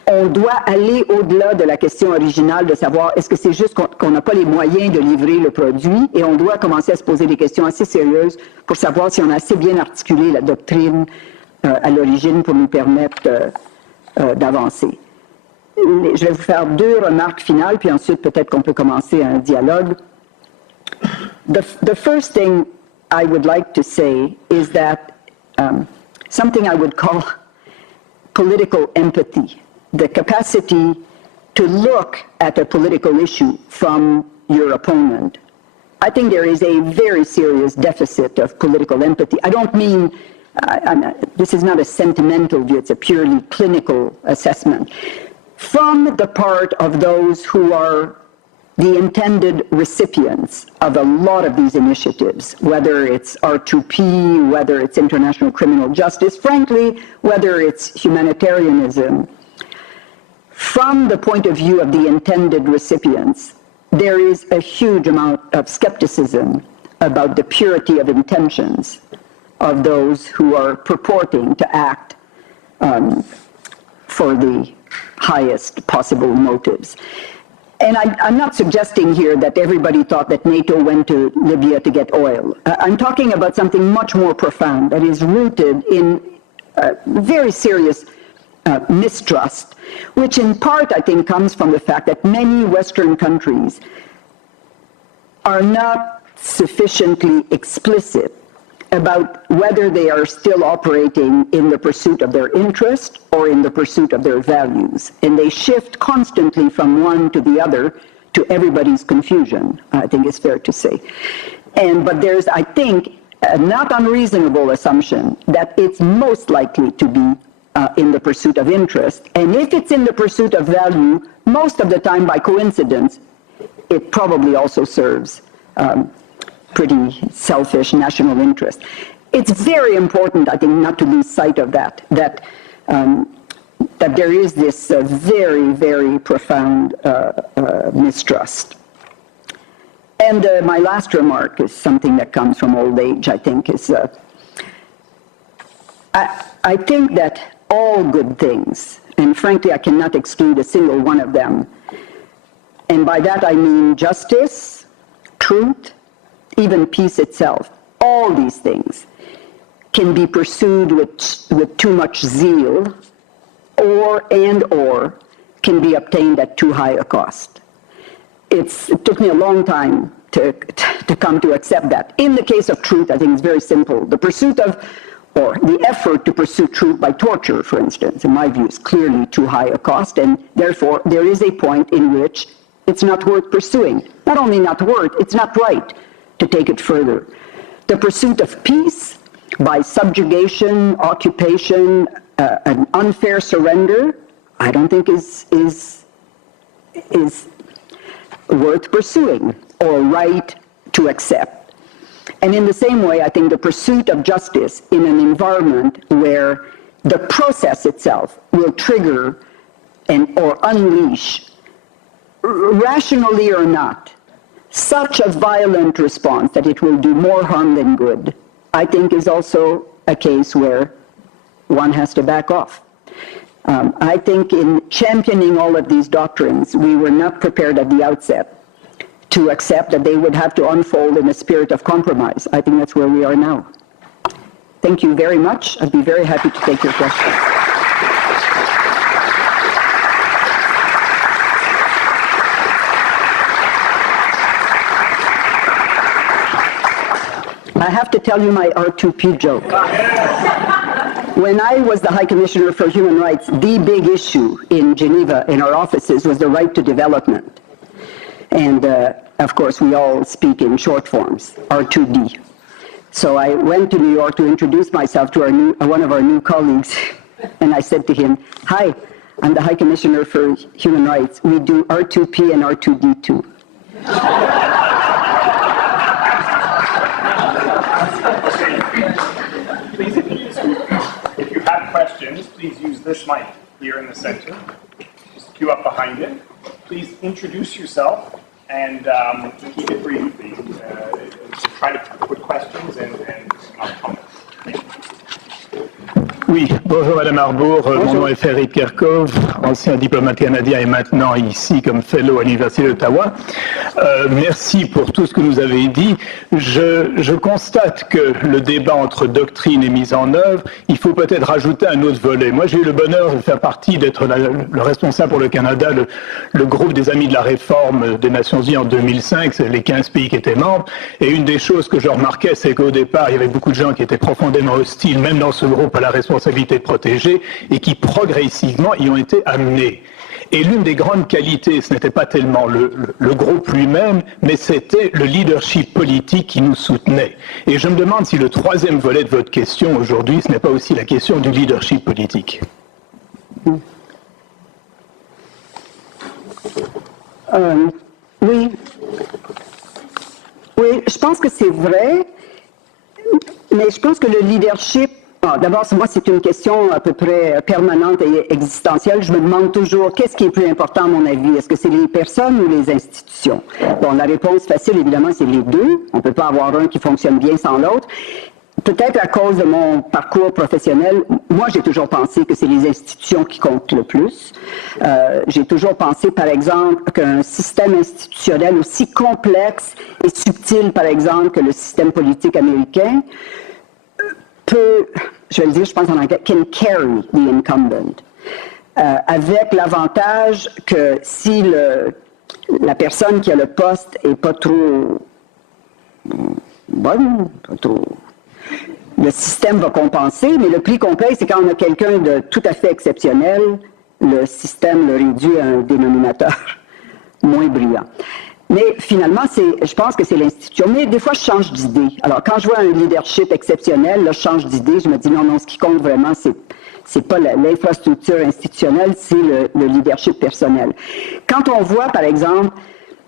on doit aller au-delà de la question originale de savoir est-ce que c'est juste qu'on n'a pas les moyens de livrer le produit, et on doit commencer à se poser des questions assez sérieuses pour savoir si on a assez bien articulé la doctrine à l'origine pour nous permettre d'avancer. Je vais vous faire 2 remarques finales, puis ensuite peut-être qu'on peut commencer un dialogue. The first thing I would like to say is that something I would call political empathy, the capacity to look at a political issue from your opponent. I think there is a very serious deficit of political empathy. I don't mean, this is not a sentimental view, it's a purely clinical assessment. From the part of those who are the intended recipients of a lot of these initiatives, whether it's R2P, whether it's international criminal justice, frankly, whether it's humanitarianism. From the point of view of the intended recipients, there is a huge amount of skepticism about the purity of intentions of those who are purporting to act for the highest possible motives. And I'm not suggesting here that everybody thought that NATO went to Libya to get oil. I'm talking about something much more profound that is rooted in very serious mistrust, which in part, I think, comes from the fact that many Western countries are not sufficiently explicit about whether they are still operating in the pursuit of their interest or in the pursuit of their values. And they shift constantly from one to the other to everybody's confusion, I think it's fair to say. But there's, I think, a not unreasonable assumption that it's most likely to be in the pursuit of interest. And if it's in the pursuit of value, most of the time by coincidence, it probably also serves pretty selfish national interest. It's very important, I think, not to lose sight of that there is this very, very profound mistrust. And my last remark is something that comes from old age, I think, is I think that all good things. And frankly, I cannot exclude a single one of them. And by that I mean justice, truth, even peace itself. All these things can be pursued with too much zeal or can be obtained at too high a cost. It took me a long time to come to accept that. In the case of truth, I think it's very simple. The pursuit of, or the effort to pursue truth by torture, for instance, in my view, is clearly too high a cost, and therefore there is a point in which it's not worth pursuing. Not only not worth, it's not right to take it further. The pursuit of peace by subjugation, occupation, an unfair surrender, I don't think is worth pursuing or right to accept. And in the same way, I think the pursuit of justice in an environment where the process itself will trigger or unleash, rationally or not, such a violent response that it will do more harm than good, I think is also a case where one has to back off. I think in championing all of these doctrines, we were not prepared at the outset to accept that they would have to unfold in a spirit of compromise. I think that's where we are now. Thank you very much. I'd be very happy to take your questions. I have to tell you my R2P joke. When I was the High Commissioner for Human Rights, the big issue in Geneva in our offices was the right to development. And of course, we all speak in short forms, R2D. So I went to New York to introduce myself to one of our new colleagues, and I said to him, "Hi, I'm the High Commissioner for Human Rights. We do R2P and R2D too." Please, if you have questions, please use this mic here in the center. Just queue up behind it. Please introduce yourself and keep it brief. Try to put questions and comments. Thank you. Oui, bonjour Madame Arbour, mon nom est Ferry Kerkov, ancien diplomate canadien et maintenant ici comme fellow à l'Université d'Ottawa. Merci pour tout ce que vous avez dit. Je constate que le débat entre doctrine et mise en œuvre, il faut peut-être rajouter un autre volet. Moi j'ai eu le bonheur de faire partie, d'être le responsable pour le Canada, le groupe des Amis de la Réforme des Nations Unies en 2005, c'est les 15 pays qui étaient membres, et une des choses que je remarquais, c'est qu'au départ, il y avait beaucoup de gens qui étaient profondément hostiles, même dans ce groupe, à la responsabilité de protéger, et qui progressivement y ont été amenés. Et l'une des grandes qualités, ce n'était pas tellement le groupe lui-même, mais c'était le leadership politique qui nous soutenait. Et je me demande si le troisième volet de votre question aujourd'hui, ce n'est pas aussi la question du leadership politique. Oui, je pense que c'est vrai, mais je pense que le leadership, d'abord, moi, c'est une question à peu près permanente et existentielle. Je me demande toujours, qu'est-ce qui est plus important à mon avis? Est-ce que c'est les personnes ou les institutions? Bon, la réponse facile, évidemment, c'est les deux. On ne peut pas avoir un qui fonctionne bien sans l'autre. Peut-être à cause de mon parcours professionnel, moi, j'ai toujours pensé que c'est les institutions qui comptent le plus. J'ai toujours pensé, par exemple, qu'un système institutionnel aussi complexe et subtil, par exemple, que le système politique américain, peut, je vais le dire, je pense en anglais, can carry the incumbent. Avec l'avantage que si la personne qui a le poste est pas trop bonne, pas trop... Le système va compenser, mais le prix complet, c'est quand on a quelqu'un de tout à fait exceptionnel, le système le réduit à un dénominateur moins brillant. Mais finalement, je pense que c'est l'institution. Mais des fois, je change d'idée. Alors, quand je vois un leadership exceptionnel, là, je change d'idée. Je me dis, non, ce qui compte vraiment, c'est pas l'infrastructure institutionnelle, c'est le leadership personnel. Quand on voit, par exemple,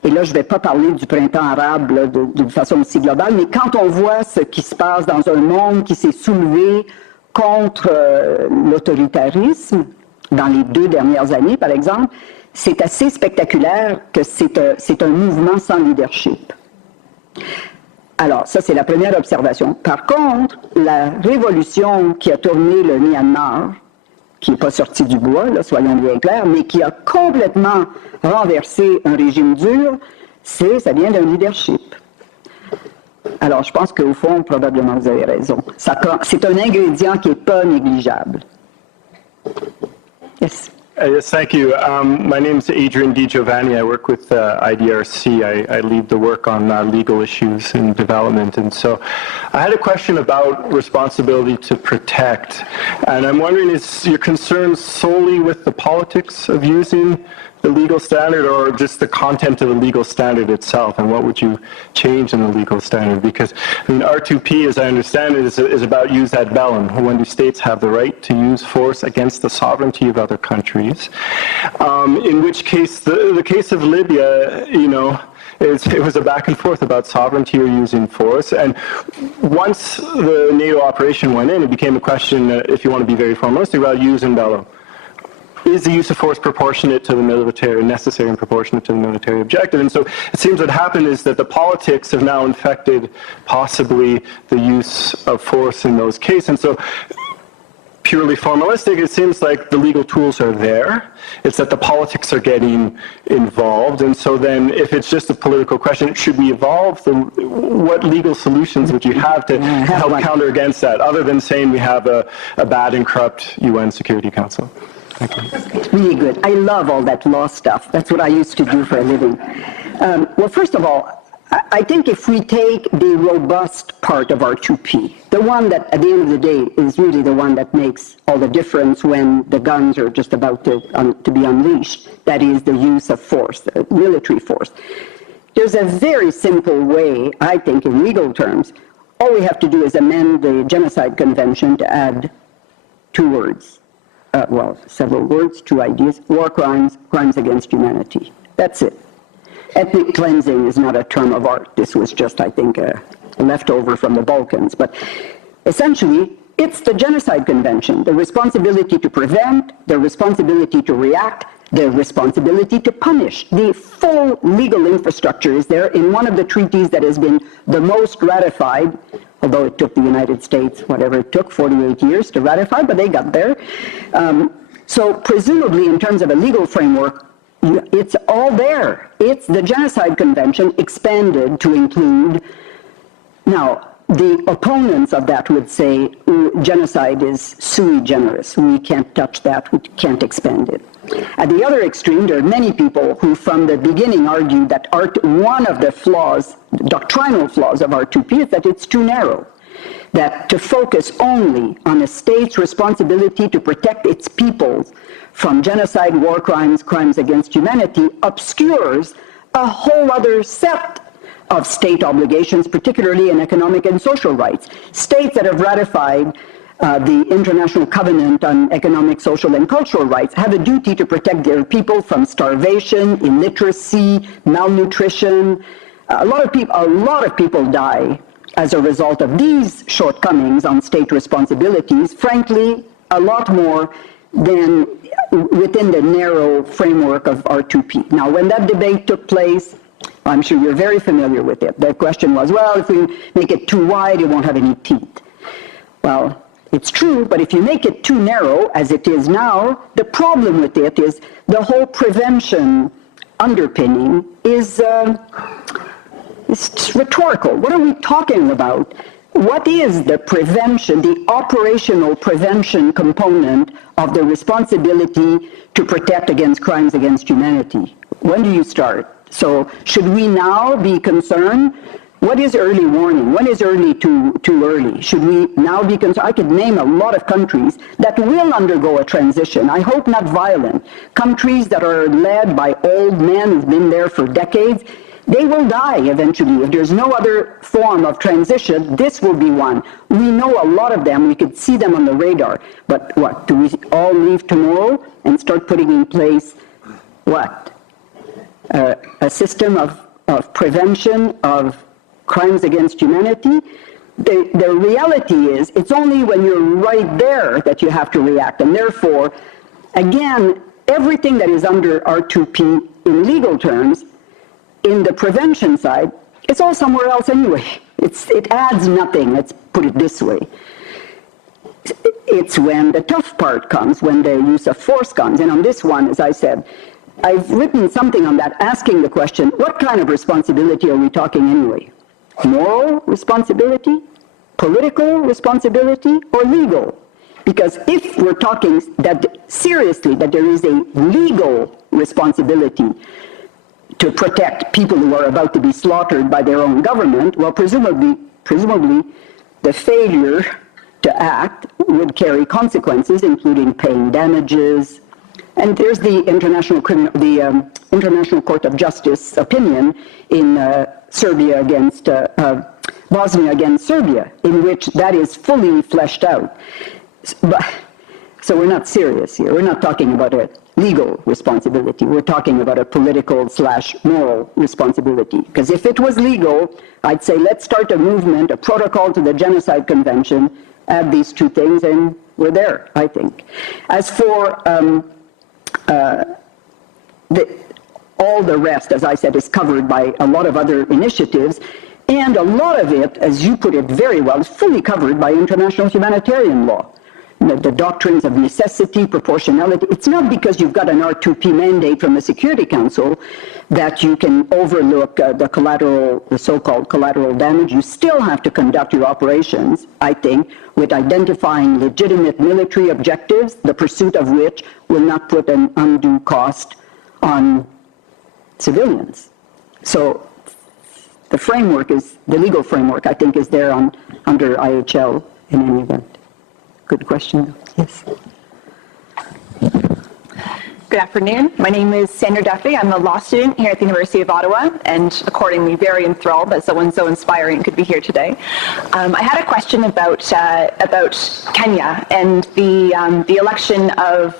et là, je ne vais pas parler du printemps arabe là, de façon aussi globale, mais quand on voit ce qui se passe dans un monde qui s'est soulevé contre l'autoritarisme, dans les 2 dernières années, par exemple, c'est assez spectaculaire que c'est un mouvement sans leadership. Alors, ça, c'est la première observation. Par contre, la révolution qui a tourné le Myanmar, qui n'est pas sorti du bois, là, soyons bien clairs, mais qui a complètement renversé un régime dur, ça vient d'un leadership. Alors, je pense qu'au fond, probablement, vous avez raison. C'est un ingrédient qui n'est pas négligeable. Yes. Yes, thank you. My name is Adrian DiGiovanni. I work with IDRC. I lead the work on legal issues in development. And so I had a question about responsibility to protect. And I'm wondering, is your concern solely with the politics of using the legal standard, or just the content of the legal standard itself, and what would you change in the legal standard? Because I mean, R2P, as I understand it, is about use ad bellum. When do states have the right to use force against the sovereignty of other countries? In which case, the case of Libya, you know, it was a back and forth about sovereignty or using force. And once the NATO operation went in, it became a question, if you want to be very formalistic, about use and bellum. Is the use of force proportionate to the military, necessary and proportionate to the military objective? And so it seems what happened is that the politics have now infected possibly the use of force in those cases. And so purely formalistic, it seems like the legal tools are there. It's that the politics are getting involved. And so then if it's just a political question, should we evolve? What legal solutions would you have to help counter against that, other than saying we have a bad and corrupt UN Security Council? It's really good. I love all that law stuff. That's what I used to do for a living. Well, first of all, I think if we take the robust part of R2P, the one that at the end of the day is really the one that makes all the difference when the guns are just about to be unleashed, that is the use of force, military force. There's a very simple way, I think, in legal terms. All we have to do is amend the Genocide Convention to add 2 words. Several words, 2 ideas: war crimes, crimes against humanity. That's it. Ethnic cleansing is not a term of art. This was just, I think, a leftover from the Balkans. But essentially, it's the Genocide Convention, the responsibility to prevent, the responsibility to react, the responsibility to punish. The full legal infrastructure is there in one of the treaties that has been the most ratified, although it took the United States, whatever it took, 48 years to ratify, but they got there. So presumably, in terms of a legal framework, it's all there. It's the Genocide Convention expanded to include. Now, the opponents of that would say genocide is sui generis. We can't touch that. We can't expand it. At the other extreme, there are many people who from the beginning argued that one of the flaws, doctrinal flaws of R2P is that it's too narrow, that to focus only on a state's responsibility to protect its peoples from genocide, war crimes, crimes against humanity obscures a whole other set of state obligations, particularly in economic and social rights. States that have ratified the International Covenant on Economic, Social, and Cultural Rights have a duty to protect their people from starvation, illiteracy, malnutrition. A lot of people die as a result of these shortcomings on state responsibilities, frankly, a lot more than within the narrow framework of R2P. Now, when that debate took place, I'm sure you're very familiar with it. The question was, well, if we make it too wide, it won't have any teeth. Well, it's true, but if you make it too narrow, as it is now, the problem with it is the whole prevention underpinning is it's rhetorical. What are we talking about? What is the prevention, the operational prevention component of the responsibility to protect against crimes against humanity? When do you start? So should we now be concerned? What is early warning? When is early too early? Should we now be concerned? I could name a lot of countries that will undergo a transition. I hope not violent. Countries that are led by old men who've been there for decades. They will die eventually. If there's no other form of transition, this will be one. We know a lot of them. We could see them on the radar. But what? Do we all leave tomorrow and start putting in place what? A system of prevention of crimes against humanity? The reality is it's only when you're right there that you have to react. And therefore, again, everything that is under R2P in legal terms, in the prevention side, it's all somewhere else anyway. It adds nothing, let's put it this way. it's when the tough part comes, when the use of force comes. And on this one, as I said, I've written something on that, asking the question, what kind of responsibility are we talking anyway? Moral responsibility, political responsibility, or legal? Because if we're talking that seriously, that there is a legal responsibility to protect people who are about to be slaughtered by their own government, well, presumably the failure to act would carry consequences, including paying damages. And there's the International Court of Justice opinion in Bosnia against Serbia, in which that is fully fleshed out. So we're not serious here. We're not talking about a legal responsibility. We're talking about a political/moral responsibility. Because if it was legal, I'd say let's start a movement, a protocol to the Genocide Convention, add these two things, and we're there, I think. As for all the rest, as I said, is covered by a lot of other initiatives, and a lot of it, as you put it very well, is fully covered by international humanitarian law. The doctrines of necessity, proportionality. It's not because you've got an R2P mandate from the Security Council that you can overlook the so-called collateral damage. You still have to conduct your operations, I think, with identifying legitimate military objectives, the pursuit of which will not put an undue cost on civilians. So the legal framework, I think, is there under IHL in any event. Good question. Yes. Good afternoon. My name is Sandra Duffy. I'm a law student here at the University of Ottawa, and accordingly very enthralled that someone so inspiring could be here today. I had a question about Kenya and the election of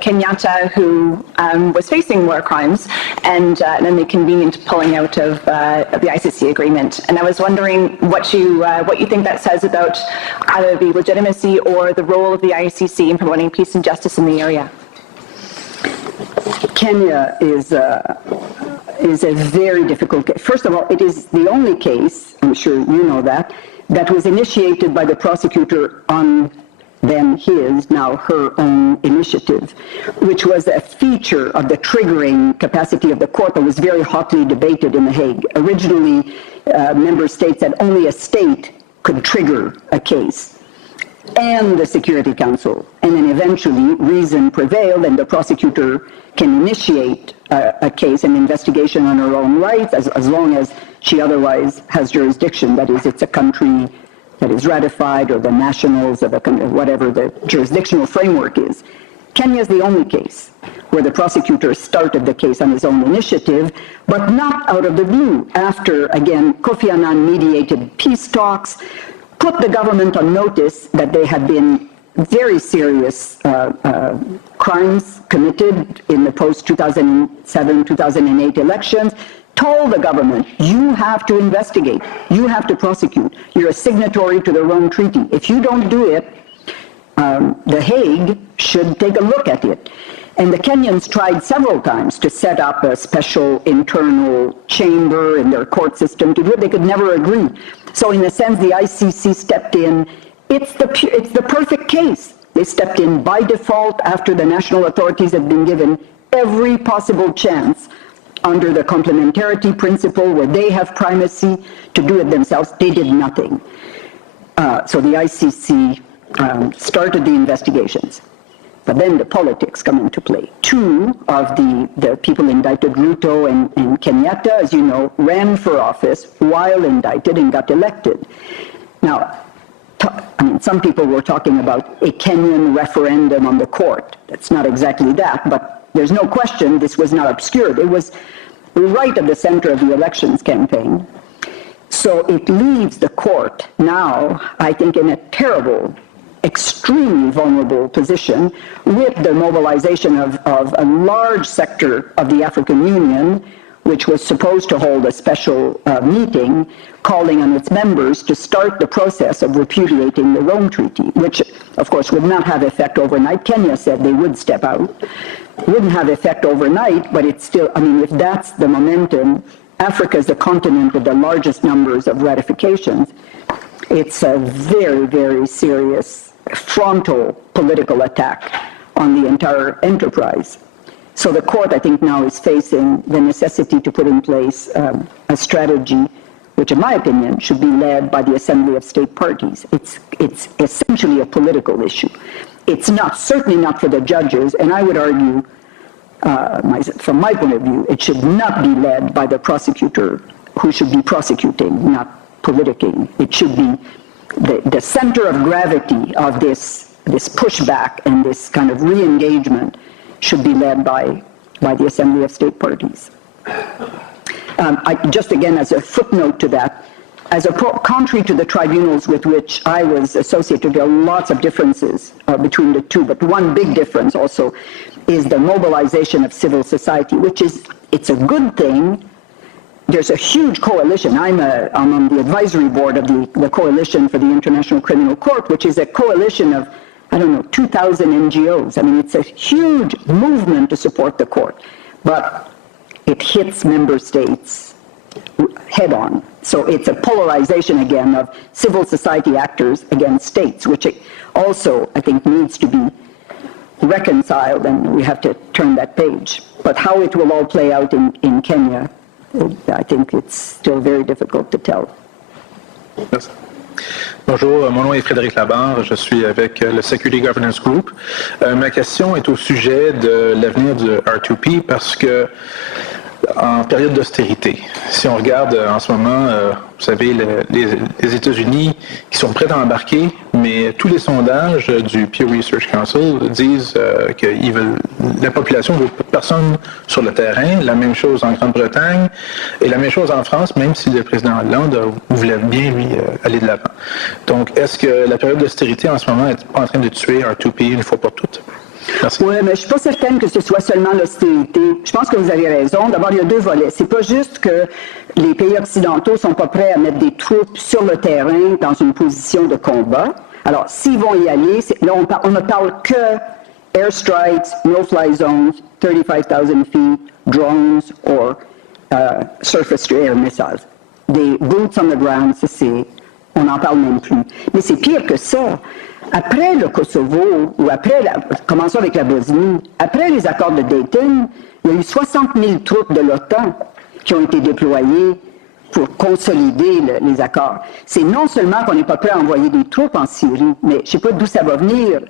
Kenyatta, who was facing war crimes, and then the convenient pulling out of the ICC agreement. And I was wondering what you think that says about either the legitimacy or the role of the ICC in promoting peace and justice in the area. Kenya is a very difficult case. First of all, it is the only case, I'm sure you know that was initiated by the prosecutor on then now her own initiative, which was a feature of the triggering capacity of the court that was very hotly debated in The Hague. Originally, member states said only a state could trigger a case, and the Security Council. And then eventually reason prevailed, and the prosecutor can initiate a case, an investigation on her own rights, as long as she otherwise has jurisdiction. That is, it's a country that is ratified, or the nationals of the country, whatever the jurisdictional framework is. Kenya is the only case where the prosecutor started the case on his own initiative, but not out of the blue. After, again, Kofi Annan mediated peace talks, put the government on notice that they had been very serious crimes committed in the post-2007-2008 elections, told the government, you have to investigate, you have to prosecute, you're a signatory to the Rome Treaty. If you don't do it, The Hague should take a look at it. And the Kenyans tried several times to set up a special internal chamber in their court system to do it. They could never agree. So in a sense, the ICC stepped in. It's the perfect case. They stepped in by default after the national authorities had been given every possible chance under the complementarity principle where they have primacy to do it themselves. They did nothing. So the ICC started the investigations. But then the politics come into play. Two of the people indicted, Ruto and Kenyatta, as you know, ran for office while indicted and got elected. Now, some people were talking about a Kenyan referendum on the court. That's not exactly that, but there's no question this was not obscured. It was right at the center of the elections campaign. So it leaves the court now, I think, in a terrible, extremely vulnerable position with the mobilization of a large sector of the African Union, which was supposed to hold a special meeting calling on its members to start the process of repudiating the Rome Treaty, which, of course, would not have effect overnight. Kenya said they would step out. Wouldn't have effect overnight, but it's still, if that's the momentum, Africa is the continent with the largest numbers of ratifications. It's a very, very serious frontal political attack on the entire enterprise. So the court, I think, now is facing the necessity to put in place a strategy which, in my opinion, should be led by the Assembly of State Parties. It's essentially a political issue. It's not, certainly not for the judges, and I would argue, from my point of view, it should not be led by the prosecutor who should be prosecuting, not politicking. It should be the center of gravity of this pushback and this kind of re-engagement should be led by the Assembly of State Parties. Just again, as a footnote to that, contrary to the tribunals with which I was associated, there are lots of differences between the two, but one big difference also is the mobilization of civil society, it's a good thing. There's a huge coalition. I'm on the advisory board of the Coalition for the International Criminal Court, which is a coalition of, 2,000 NGOs. I mean, it's a huge movement to support the court, but it hits member states head on. So it's a polarization again of civil society actors against states, which also, I think, needs to be reconciled, and we have to turn that page. But how it will all play out in Kenya, I think it's still very difficult to tell. Merci. Bonjour, mon nom est Frédéric Labarre, je suis avec le Security Governance Group. Ma question est au sujet de l'avenir du R2P parce que en période d'austérité, si on regarde en ce moment, vous savez, les États-Unis qui sont prêts à embarquer, mais tous les sondages du Pew Research Council disent que la population ne veut personne sur le terrain. La même chose en Grande-Bretagne et la même chose en France, même si le président Hollande voulait bien, lui, aller de l'avant. Donc, est-ce que la période d'austérité en ce moment est pas en train de tuer R2P une fois pour toutes? Merci. Oui, mais je ne suis pas certaine que ce soit seulement l'austérité. Je pense que vous avez raison. D'abord, il y a deux volets. C'est pas juste que les pays occidentaux ne sont pas prêts à mettre des troupes sur le terrain dans une position de combat. Alors, s'ils vont y aller, là, on ne parle que airstrikes, no-fly zones, 35,000 feet, drones or surface-to-air missiles. Des boots on the ground, on n'en parle même plus. Mais c'est pire que ça. Après le Kosovo, ou commençons avec la Bosnie, après les accords de Dayton, il y a eu 60 000 troupes de l'OTAN qui ont été déployées pour consolider les accords. C'est non seulement qu'on n'est pas prêt à envoyer des troupes en Syrie, mais je ne sais pas d'où ça va venir,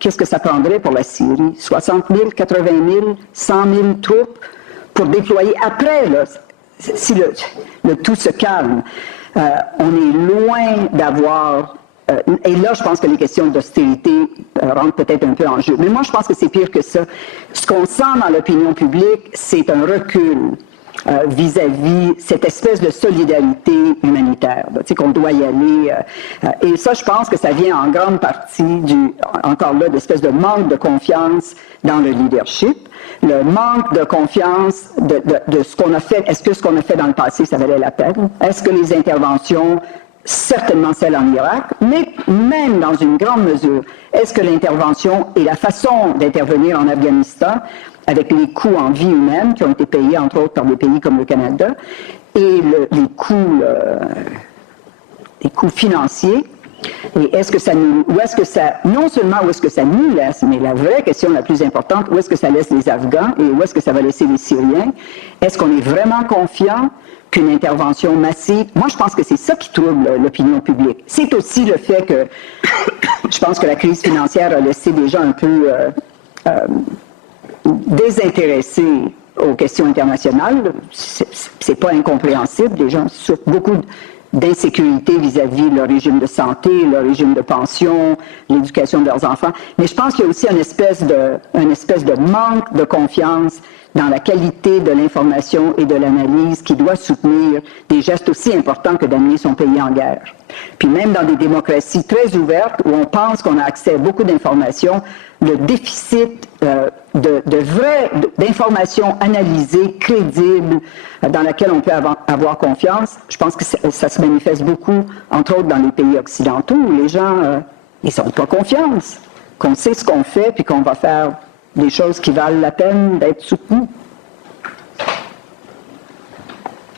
qu'est-ce que ça prendrait pour la Syrie? 60 000, 80 000, 100 000 troupes pour déployer après, là, si le tout se calme. On est loin d'avoir... et là, je pense que les questions d'austérité rentrent peut-être un peu en jeu. Mais moi, je pense que c'est pire que ça. Ce qu'on sent dans l'opinion publique, c'est un recul vis-à-vis cette espèce de solidarité humanitaire, tu sais, qu'on doit y aller. Et ça, je pense que ça vient en grande partie encore là, d'espèce de manque de confiance dans le leadership, le manque de confiance de ce qu'on a fait. Est-ce que ce qu'on a fait dans le passé, ça valait la peine? Est-ce que les interventions, certainement celle en Irak, mais même dans une grande mesure, est-ce que l'intervention et la façon d'intervenir en Afghanistan, avec les coûts en vie humaine qui ont été payés, entre autres, par des pays comme le Canada, et les coûts financiers, et est-ce que ça nous, ou est-ce que ça, non seulement où est-ce que ça nous laisse, mais la vraie question la plus importante, où est-ce que ça laisse les Afghans et où est-ce que ça va laisser les Syriens? Est-ce qu'on est vraiment confiant qu'une intervention massive, moi je pense que c'est ça qui trouble l'opinion publique. C'est aussi le fait que je pense que la crise financière a laissé des gens un peu désintéressés aux questions internationales. C'est pas incompréhensible. Des gens souffrent beaucoup d'insécurité vis-à-vis de leur régime de santé, leur régime de pension, l'éducation de leurs enfants. Mais je pense qu'il y a aussi une espèce de manque de confiance dans la qualité de l'information et de l'analyse qui doit soutenir des gestes aussi importants que d'amener son pays en guerre. Puis même dans des démocraties très ouvertes où on pense qu'on a accès à beaucoup d'informations, le déficit d'informations analysées, crédibles, dans laquelle on peut avoir confiance, je pense que ça se manifeste beaucoup, entre autres dans les pays occidentaux, où les gens, ils n'ont pas confiance, qu'on sait ce qu'on fait puis qu'on va faire des choses qui valent la peine d'être soutenues.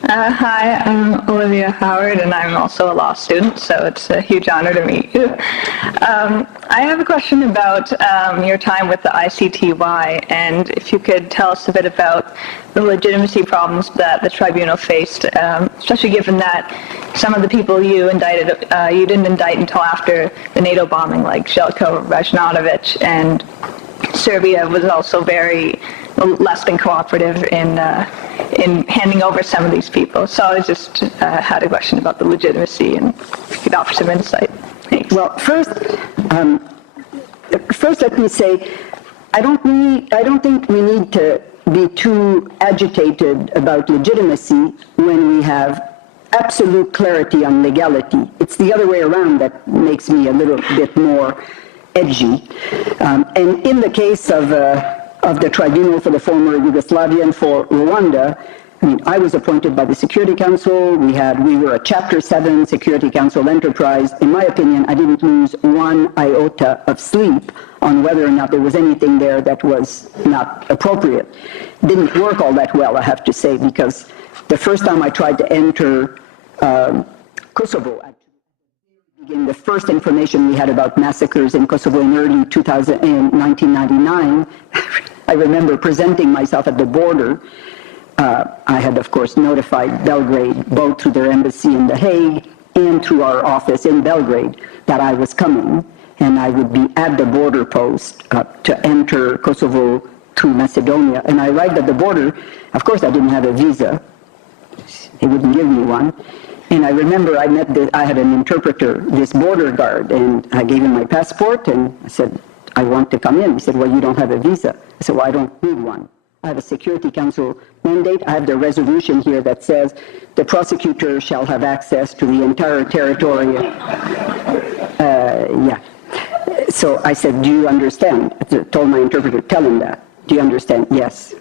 Hi, I'm Olivia Howard, and I'm also a law student, so it's a huge honor to meet you. I have a question about your time with the ICTY, and if you could tell us a bit about the legitimacy problems that the tribunal faced, especially given that some of the people you indicted, you didn't indict until after the NATO bombing, like Željko Ražnatović, and Serbia was also very less than cooperative in handing over some of these people. So I just had a question about the legitimacy, and if you could offer some insight. Thanks. Well, first let me say, I don't think we need to be too agitated about legitimacy when we have absolute clarity on legality. It's the other way around that makes me a little bit more edgy. And in the case of the Tribunal for the former Yugoslavia and for Rwanda, I mean, I was appointed by the Security Council. We were a Chapter 7 Security Council enterprise. In my opinion, I didn't lose one iota of sleep on whether or not there was anything there that was not appropriate. Didn't work all that well, I have to say, because the first time I tried to enter Kosovo, the first information we had about massacres in Kosovo in early 1999, I remember presenting myself at the border. I had, of course, notified Belgrade, both through their embassy in The Hague and through our office in Belgrade, that I was coming, and I would be at the border post to enter Kosovo through Macedonia. And I arrived at the border. Of course, I didn't have a visa. They wouldn't give me one. And I remember I had an interpreter, this border guard, and I gave him my passport, and I said, I want to come in. He said, well, you don't have a visa. I said, well, I don't need one. I have a Security Council mandate. I have the resolution here that says the prosecutor shall have access to the entire territory. Yeah. So I said, do you understand? I told my interpreter, tell him that. Do you understand? Yes.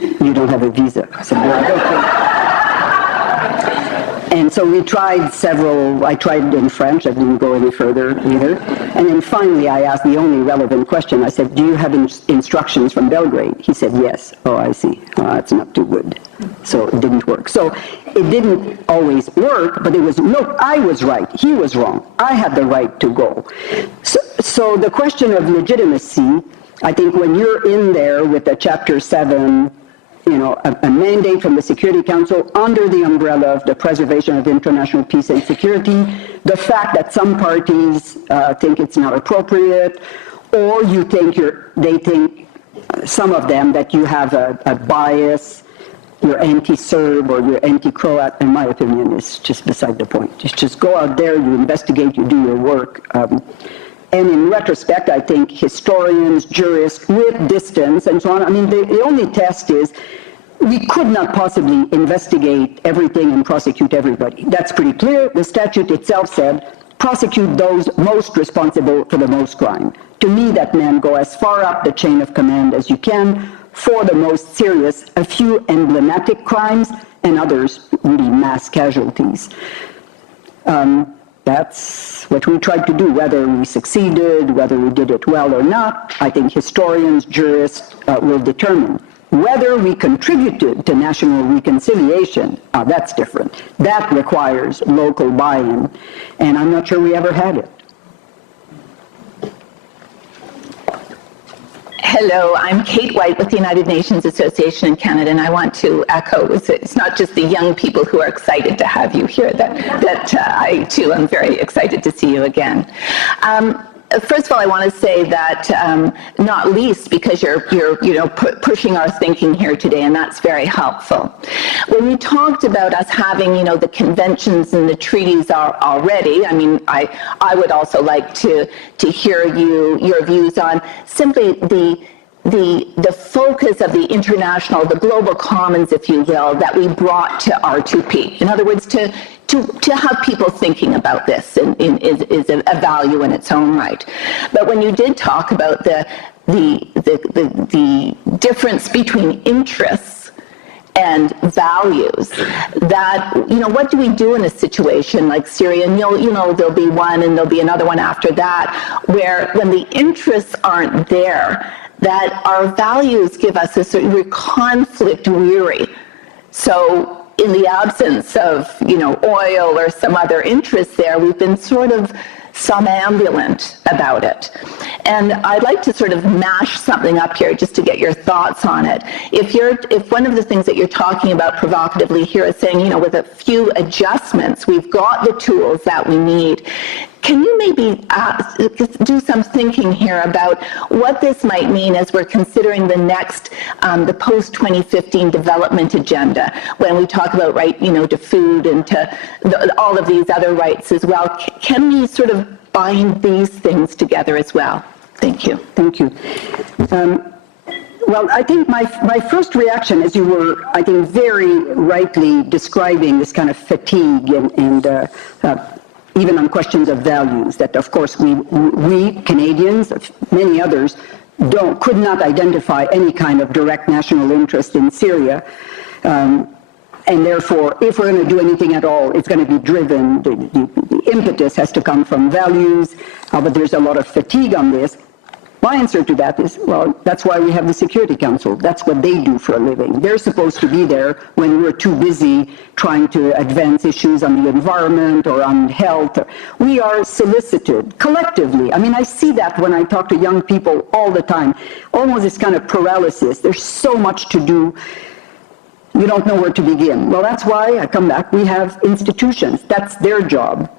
You don't have a visa. I said, well, okay. And so we tried I tried in French, I didn't go any further either. And then finally I asked the only relevant question. I said, do you have instructions from Belgrade? He said, yes. Oh, I see. Oh, that's not too good. So it didn't work. So it didn't always work, but I was right, he was wrong. I had the right to go. So the question of legitimacy, I think when you're in there with a Chapter 7, a mandate from the Security Council under the umbrella of the preservation of international peace and security, the fact that some parties think it's not appropriate, or they think, some of them, that you have a bias, you're anti-Serb or you're anti-Croat, in my opinion, is just beside the point. Just go out there, you investigate, you do your work. And in retrospect, I think historians, jurists, with distance and so on, I mean, the only test is we could not possibly investigate everything and prosecute everybody. That's pretty clear. The statute itself said, prosecute those most responsible for the most crime. To me, that meant go as far up the chain of command as you can for the most serious, a few emblematic crimes, and others really mass casualties. That's what we tried to do. Whether we succeeded, whether we did it well or not, I think historians, jurists will determine. Whether we contributed to national reconciliation, that's different. That requires local buy-in, and I'm not sure we ever had it. Hello, I'm Kate White with the United Nations Association in Canada, and I want to echo, it's not just the young people who are excited to have you here, that I too am very excited to see you again. First of all, I want to say that, not least because you're pushing our thinking here today, and that's very helpful. When you talked about us having, the conventions and the treaties already, I mean, I would also like to hear your views on simply the focus of the international, the global commons, if you will, that we brought to R2P. In other words, to have people thinking about this is a value in its own right. But when you did talk about the difference between interests and values, that, what do we do in a situation like Syria? And there'll be one and there'll be another one after that, where when the interests aren't there, that our values give us we're conflict weary. So in the absence of, oil or some other interest there, we've been sort of somnambulant about it. And I'd like to sort of mash something up here just to get your thoughts on it. If one of the things that you're talking about provocatively here is saying, with a few adjustments, we've got the tools that we need. Can you maybe do some thinking here about what this might mean as we're considering the next, the post-2015 development agenda, when we talk about right, to food and to all of these other rights as well? Can we sort of bind these things together as well? Thank you. Thank you. Well, I think my first reaction, as you were, I think, very rightly describing this kind of fatigue and even on questions of values, that of course we Canadians, many others, could not identify any kind of direct national interest in Syria. And therefore, if we're going to do anything at all, it's going to be driven, the impetus has to come from values, but there's a lot of fatigue on this. My answer to that is, well, that's why we have the Security Council. That's what they do for a living. They're supposed to be there when we're too busy trying to advance issues on the environment or on health. We are solicited collectively. I mean, I see that when I talk to young people all the time, almost this kind of paralysis. There's so much to do. You don't know where to begin. Well, that's why I come back. We have institutions. That's their job.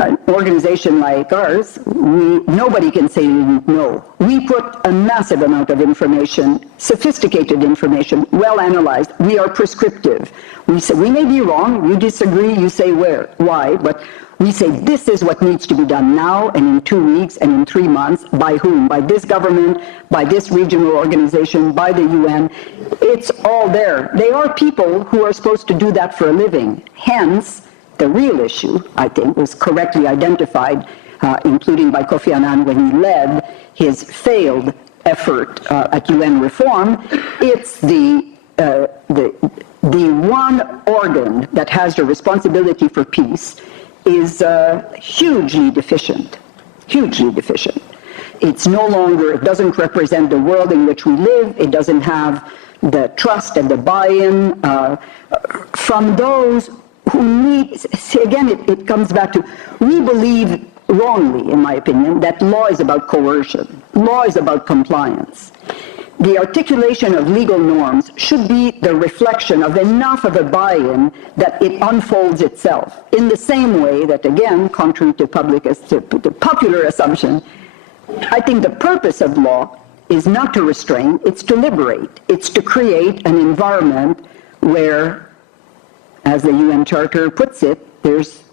An organization like ours, nobody can say no. We put a massive amount of information, sophisticated information, well analyzed. We are prescriptive. We say, we may be wrong, you disagree, you say why, but we say this is what needs to be done now and in 2 weeks and in 3 months. By whom? By this government, by this regional organization, by the UN. It's all there. They are people who are supposed to do that for a living. Hence, the real issue, I think, was correctly identified, including by Kofi Annan when he led his failed effort at UN reform. It's the one organ that has the responsibility for peace is hugely deficient, hugely deficient. It's no longer, it doesn't represent the world in which we live. It doesn't have the trust and the buy-in from those who need, see, again, it comes back to, we believe wrongly, in my opinion, that law is about coercion. Law is about compliance. The articulation of legal norms should be the reflection of enough of a buy-in that it unfolds itself. In the same way that, again, contrary to popular assumption, I think the purpose of law is not to restrain, it's to liberate. It's to create an environment where, as the UN Charter puts it, there's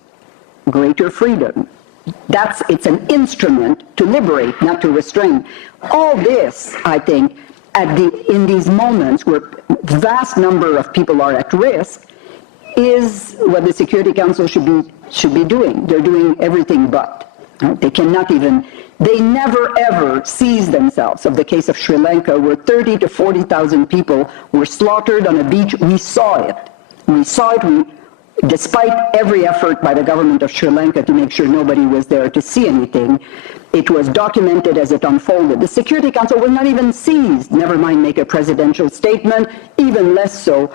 greater freedom. It's an instrument to liberate, not to restrain. All this, I think, in these moments where vast number of people are at risk, is what the Security Council should be doing. They're doing everything but. They cannot even, they never ever seize themselves of the case of Sri Lanka, where 30 to 40,000 people were slaughtered on a beach. We saw it. We saw it, despite every effort by the government of Sri Lanka to make sure nobody was there to see anything. It was documented as it unfolded. The Security Council was not even seized, never mind make a presidential statement, even less so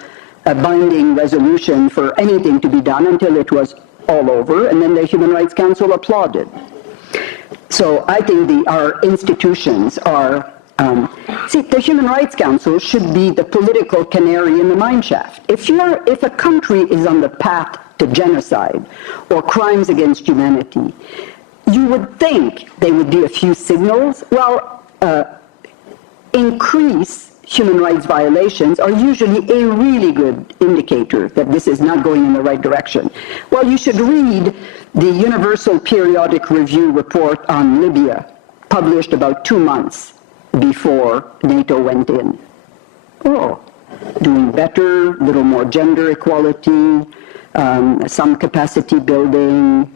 a binding resolution for anything to be done until it was all over, and then the Human Rights Council applauded. So I think our institutions are, the Human Rights Council should be the political canary in the mine shaft. If a country is on the path to genocide or crimes against humanity, you would think there would be a few signals. Well, increase human rights violations are usually a really good indicator that this is not going in the right direction. Well, you should read the Universal Periodic Review report on Libya, published about 2 months before NATO went in. Oh, doing better, a little more gender equality, some capacity building.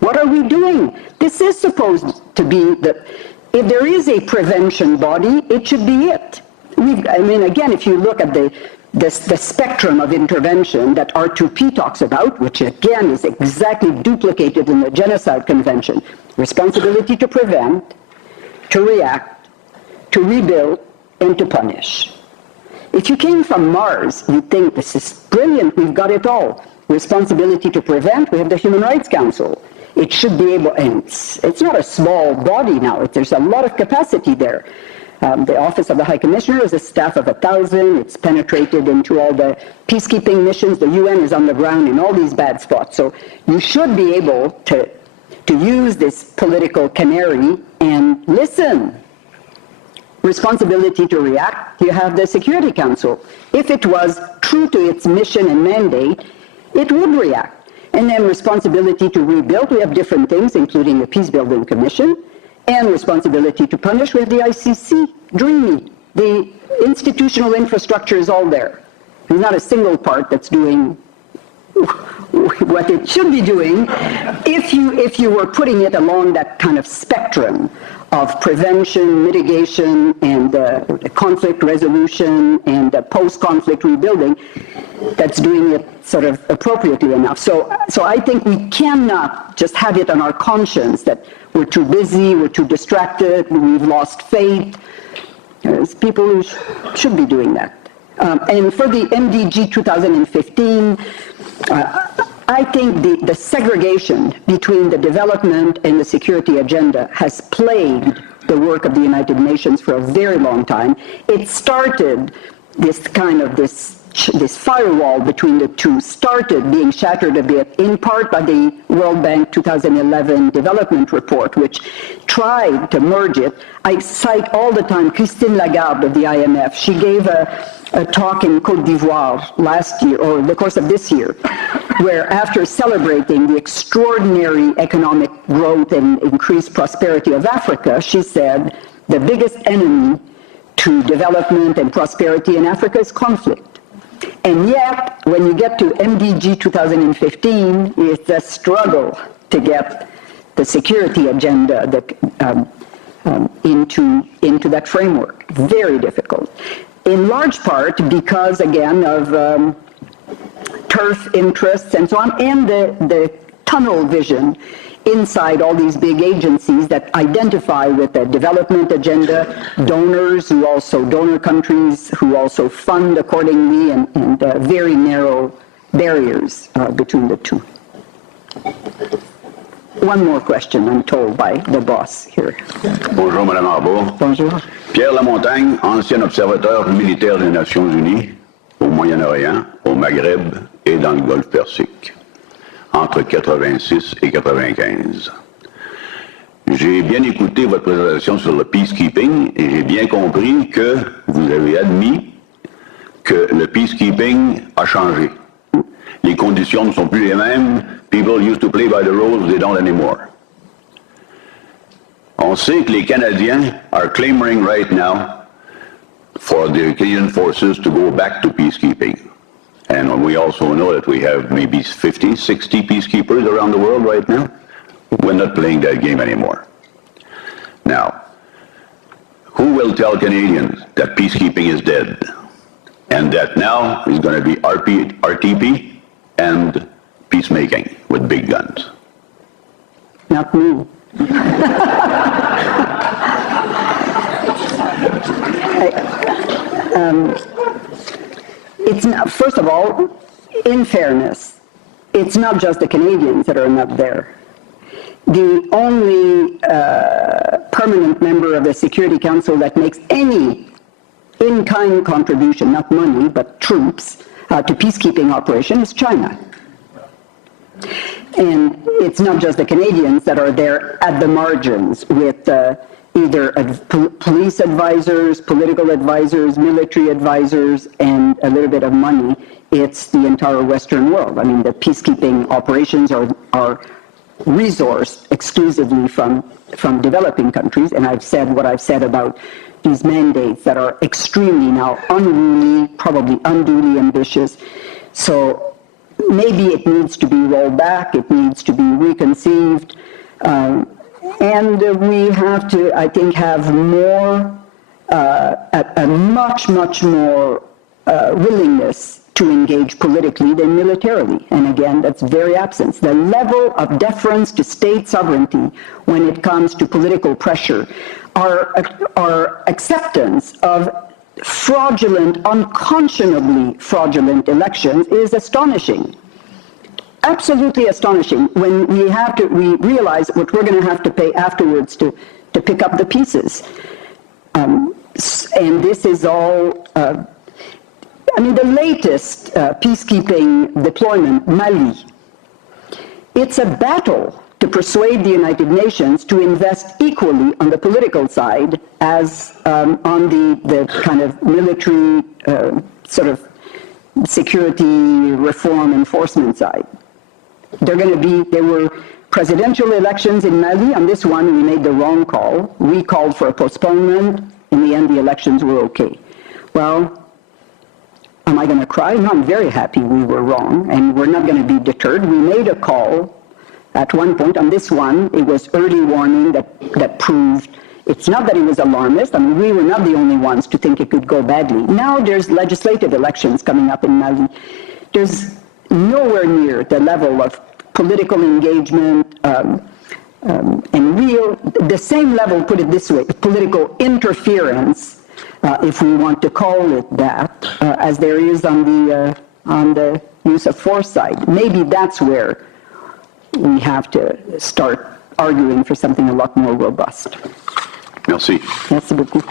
What are we doing? This is supposed to be if there is a prevention body, it should be it. Again, if you look at the spectrum of intervention that R2P talks about, which again is exactly duplicated in the Genocide Convention, responsibility to prevent, to react, to rebuild, and to punish. If you came from Mars, you'd think, this is brilliant, we've got it all. Responsibility to prevent, we have the Human Rights Council. It should be able, and it's not a small body now, there's a lot of capacity there. The Office of the High Commissioner is a staff of 1,000. It's penetrated into all the peacekeeping missions. The UN is on the ground in all these bad spots. So you should be able to use this political canary and listen. Responsibility to react, you have the Security Council. If it was true to its mission and mandate, it would react. And then responsibility to rebuild, we have different things, including the Peace Building Commission, and responsibility to punish with the ICC. Dreamy. The institutional infrastructure is all there. There's not a single part that's doing what it should be doing if you were putting it along that kind of spectrum of prevention, mitigation, and conflict resolution and post-conflict rebuilding, that's doing it sort of appropriately enough. So I think we cannot just have it on our conscience that we're too busy, we're too distracted, we've lost faith. There's people who should be doing that. And for the MDG 2015, I think the segregation between the development and the security agenda has plagued the work of the United Nations for a very long time. It started this firewall between the two started being shattered a bit, in part by the World Bank 2011 development report, which tried to merge it. I cite all the time Christine Lagarde of the IMF. She gave a talk in Côte d'Ivoire last year, or the course of this year, where after celebrating the extraordinary economic growth and increased prosperity of Africa, she said the biggest enemy to development and prosperity in Africa is conflict. And yet, when you get to MDG 2015, it's a struggle to get the security agenda into that framework. Very difficult. In large part because, again, of turf interests and so on, and the tunnel vision inside all these big agencies that identify with the development agenda, donor countries who also fund accordingly, and very narrow barriers between the two. One more question, I'm told, by the boss here. Bonjour, Madame Arbour. Bonjour. Pierre Lamontagne, ancien observateur militaire des Nations Unies, au Moyen-Orient, au Maghreb et dans le Golfe Persique, entre 86 et 95. J'ai bien écouté votre présentation sur le peacekeeping et j'ai bien compris que vous avez admis que le peacekeeping a changé. Les conditions ne sont plus les mêmes. People used to play by the rules, they don't anymore. On sait que les Canadiens are clamoring right now for the Canadian forces to go back to peacekeeping. And we also know that we have maybe 50, 60 peacekeepers around the world right now. We're not playing that game anymore. Now, who will tell Canadians that peacekeeping is dead? And that now is going to be RTP and peacemaking with big guns? Not me. It's not, first of all, in fairness, it's not just the Canadians that are not there. The only permanent member of the Security Council that makes any in-kind contribution, not money, but troops, to peacekeeping operation is China. And it's not just the Canadians that are there at the margins with either police advisors, political advisors, military advisors, and a little bit of money. It's the entire Western world. I mean, the peacekeeping operations are resourced exclusively from developing countries, and I've said what I've said about these mandates that are extremely now unruly, probably unduly ambitious. So maybe it needs to be rolled back, it needs to be reconceived, and we have to, I think, have more, a much more willingness to engage politically than militarily. And again, that's very absent. The level of deference to state sovereignty when it comes to political pressure, our acceptance of fraudulent, unconscionably fraudulent elections is astonishing. Absolutely astonishing when we realize what we're going to have to pay afterwards to pick up the pieces. And this is all, the latest peacekeeping deployment, Mali, it's a battle to persuade the United Nations to invest equally on the political side as on the kind of military sort of security reform enforcement side. There were presidential elections in Mali. On this one, we made the wrong call. We called for a postponement. In the end, the elections were okay. Well, am I going to cry? No, I'm very happy we were wrong, and we're not going to be deterred. We made a call at one point. On this one, it was early warning that proved it's not that it was alarmist. We were not the only ones to think it could go badly. Now there's legislative elections coming up in Mali. There's nowhere near the level of political engagement and the same level, put it this way, political interference, if we want to call it that, as there is on the use of force side. Maybe that's where we have to start arguing for something a lot more robust. Merci. Merci beaucoup.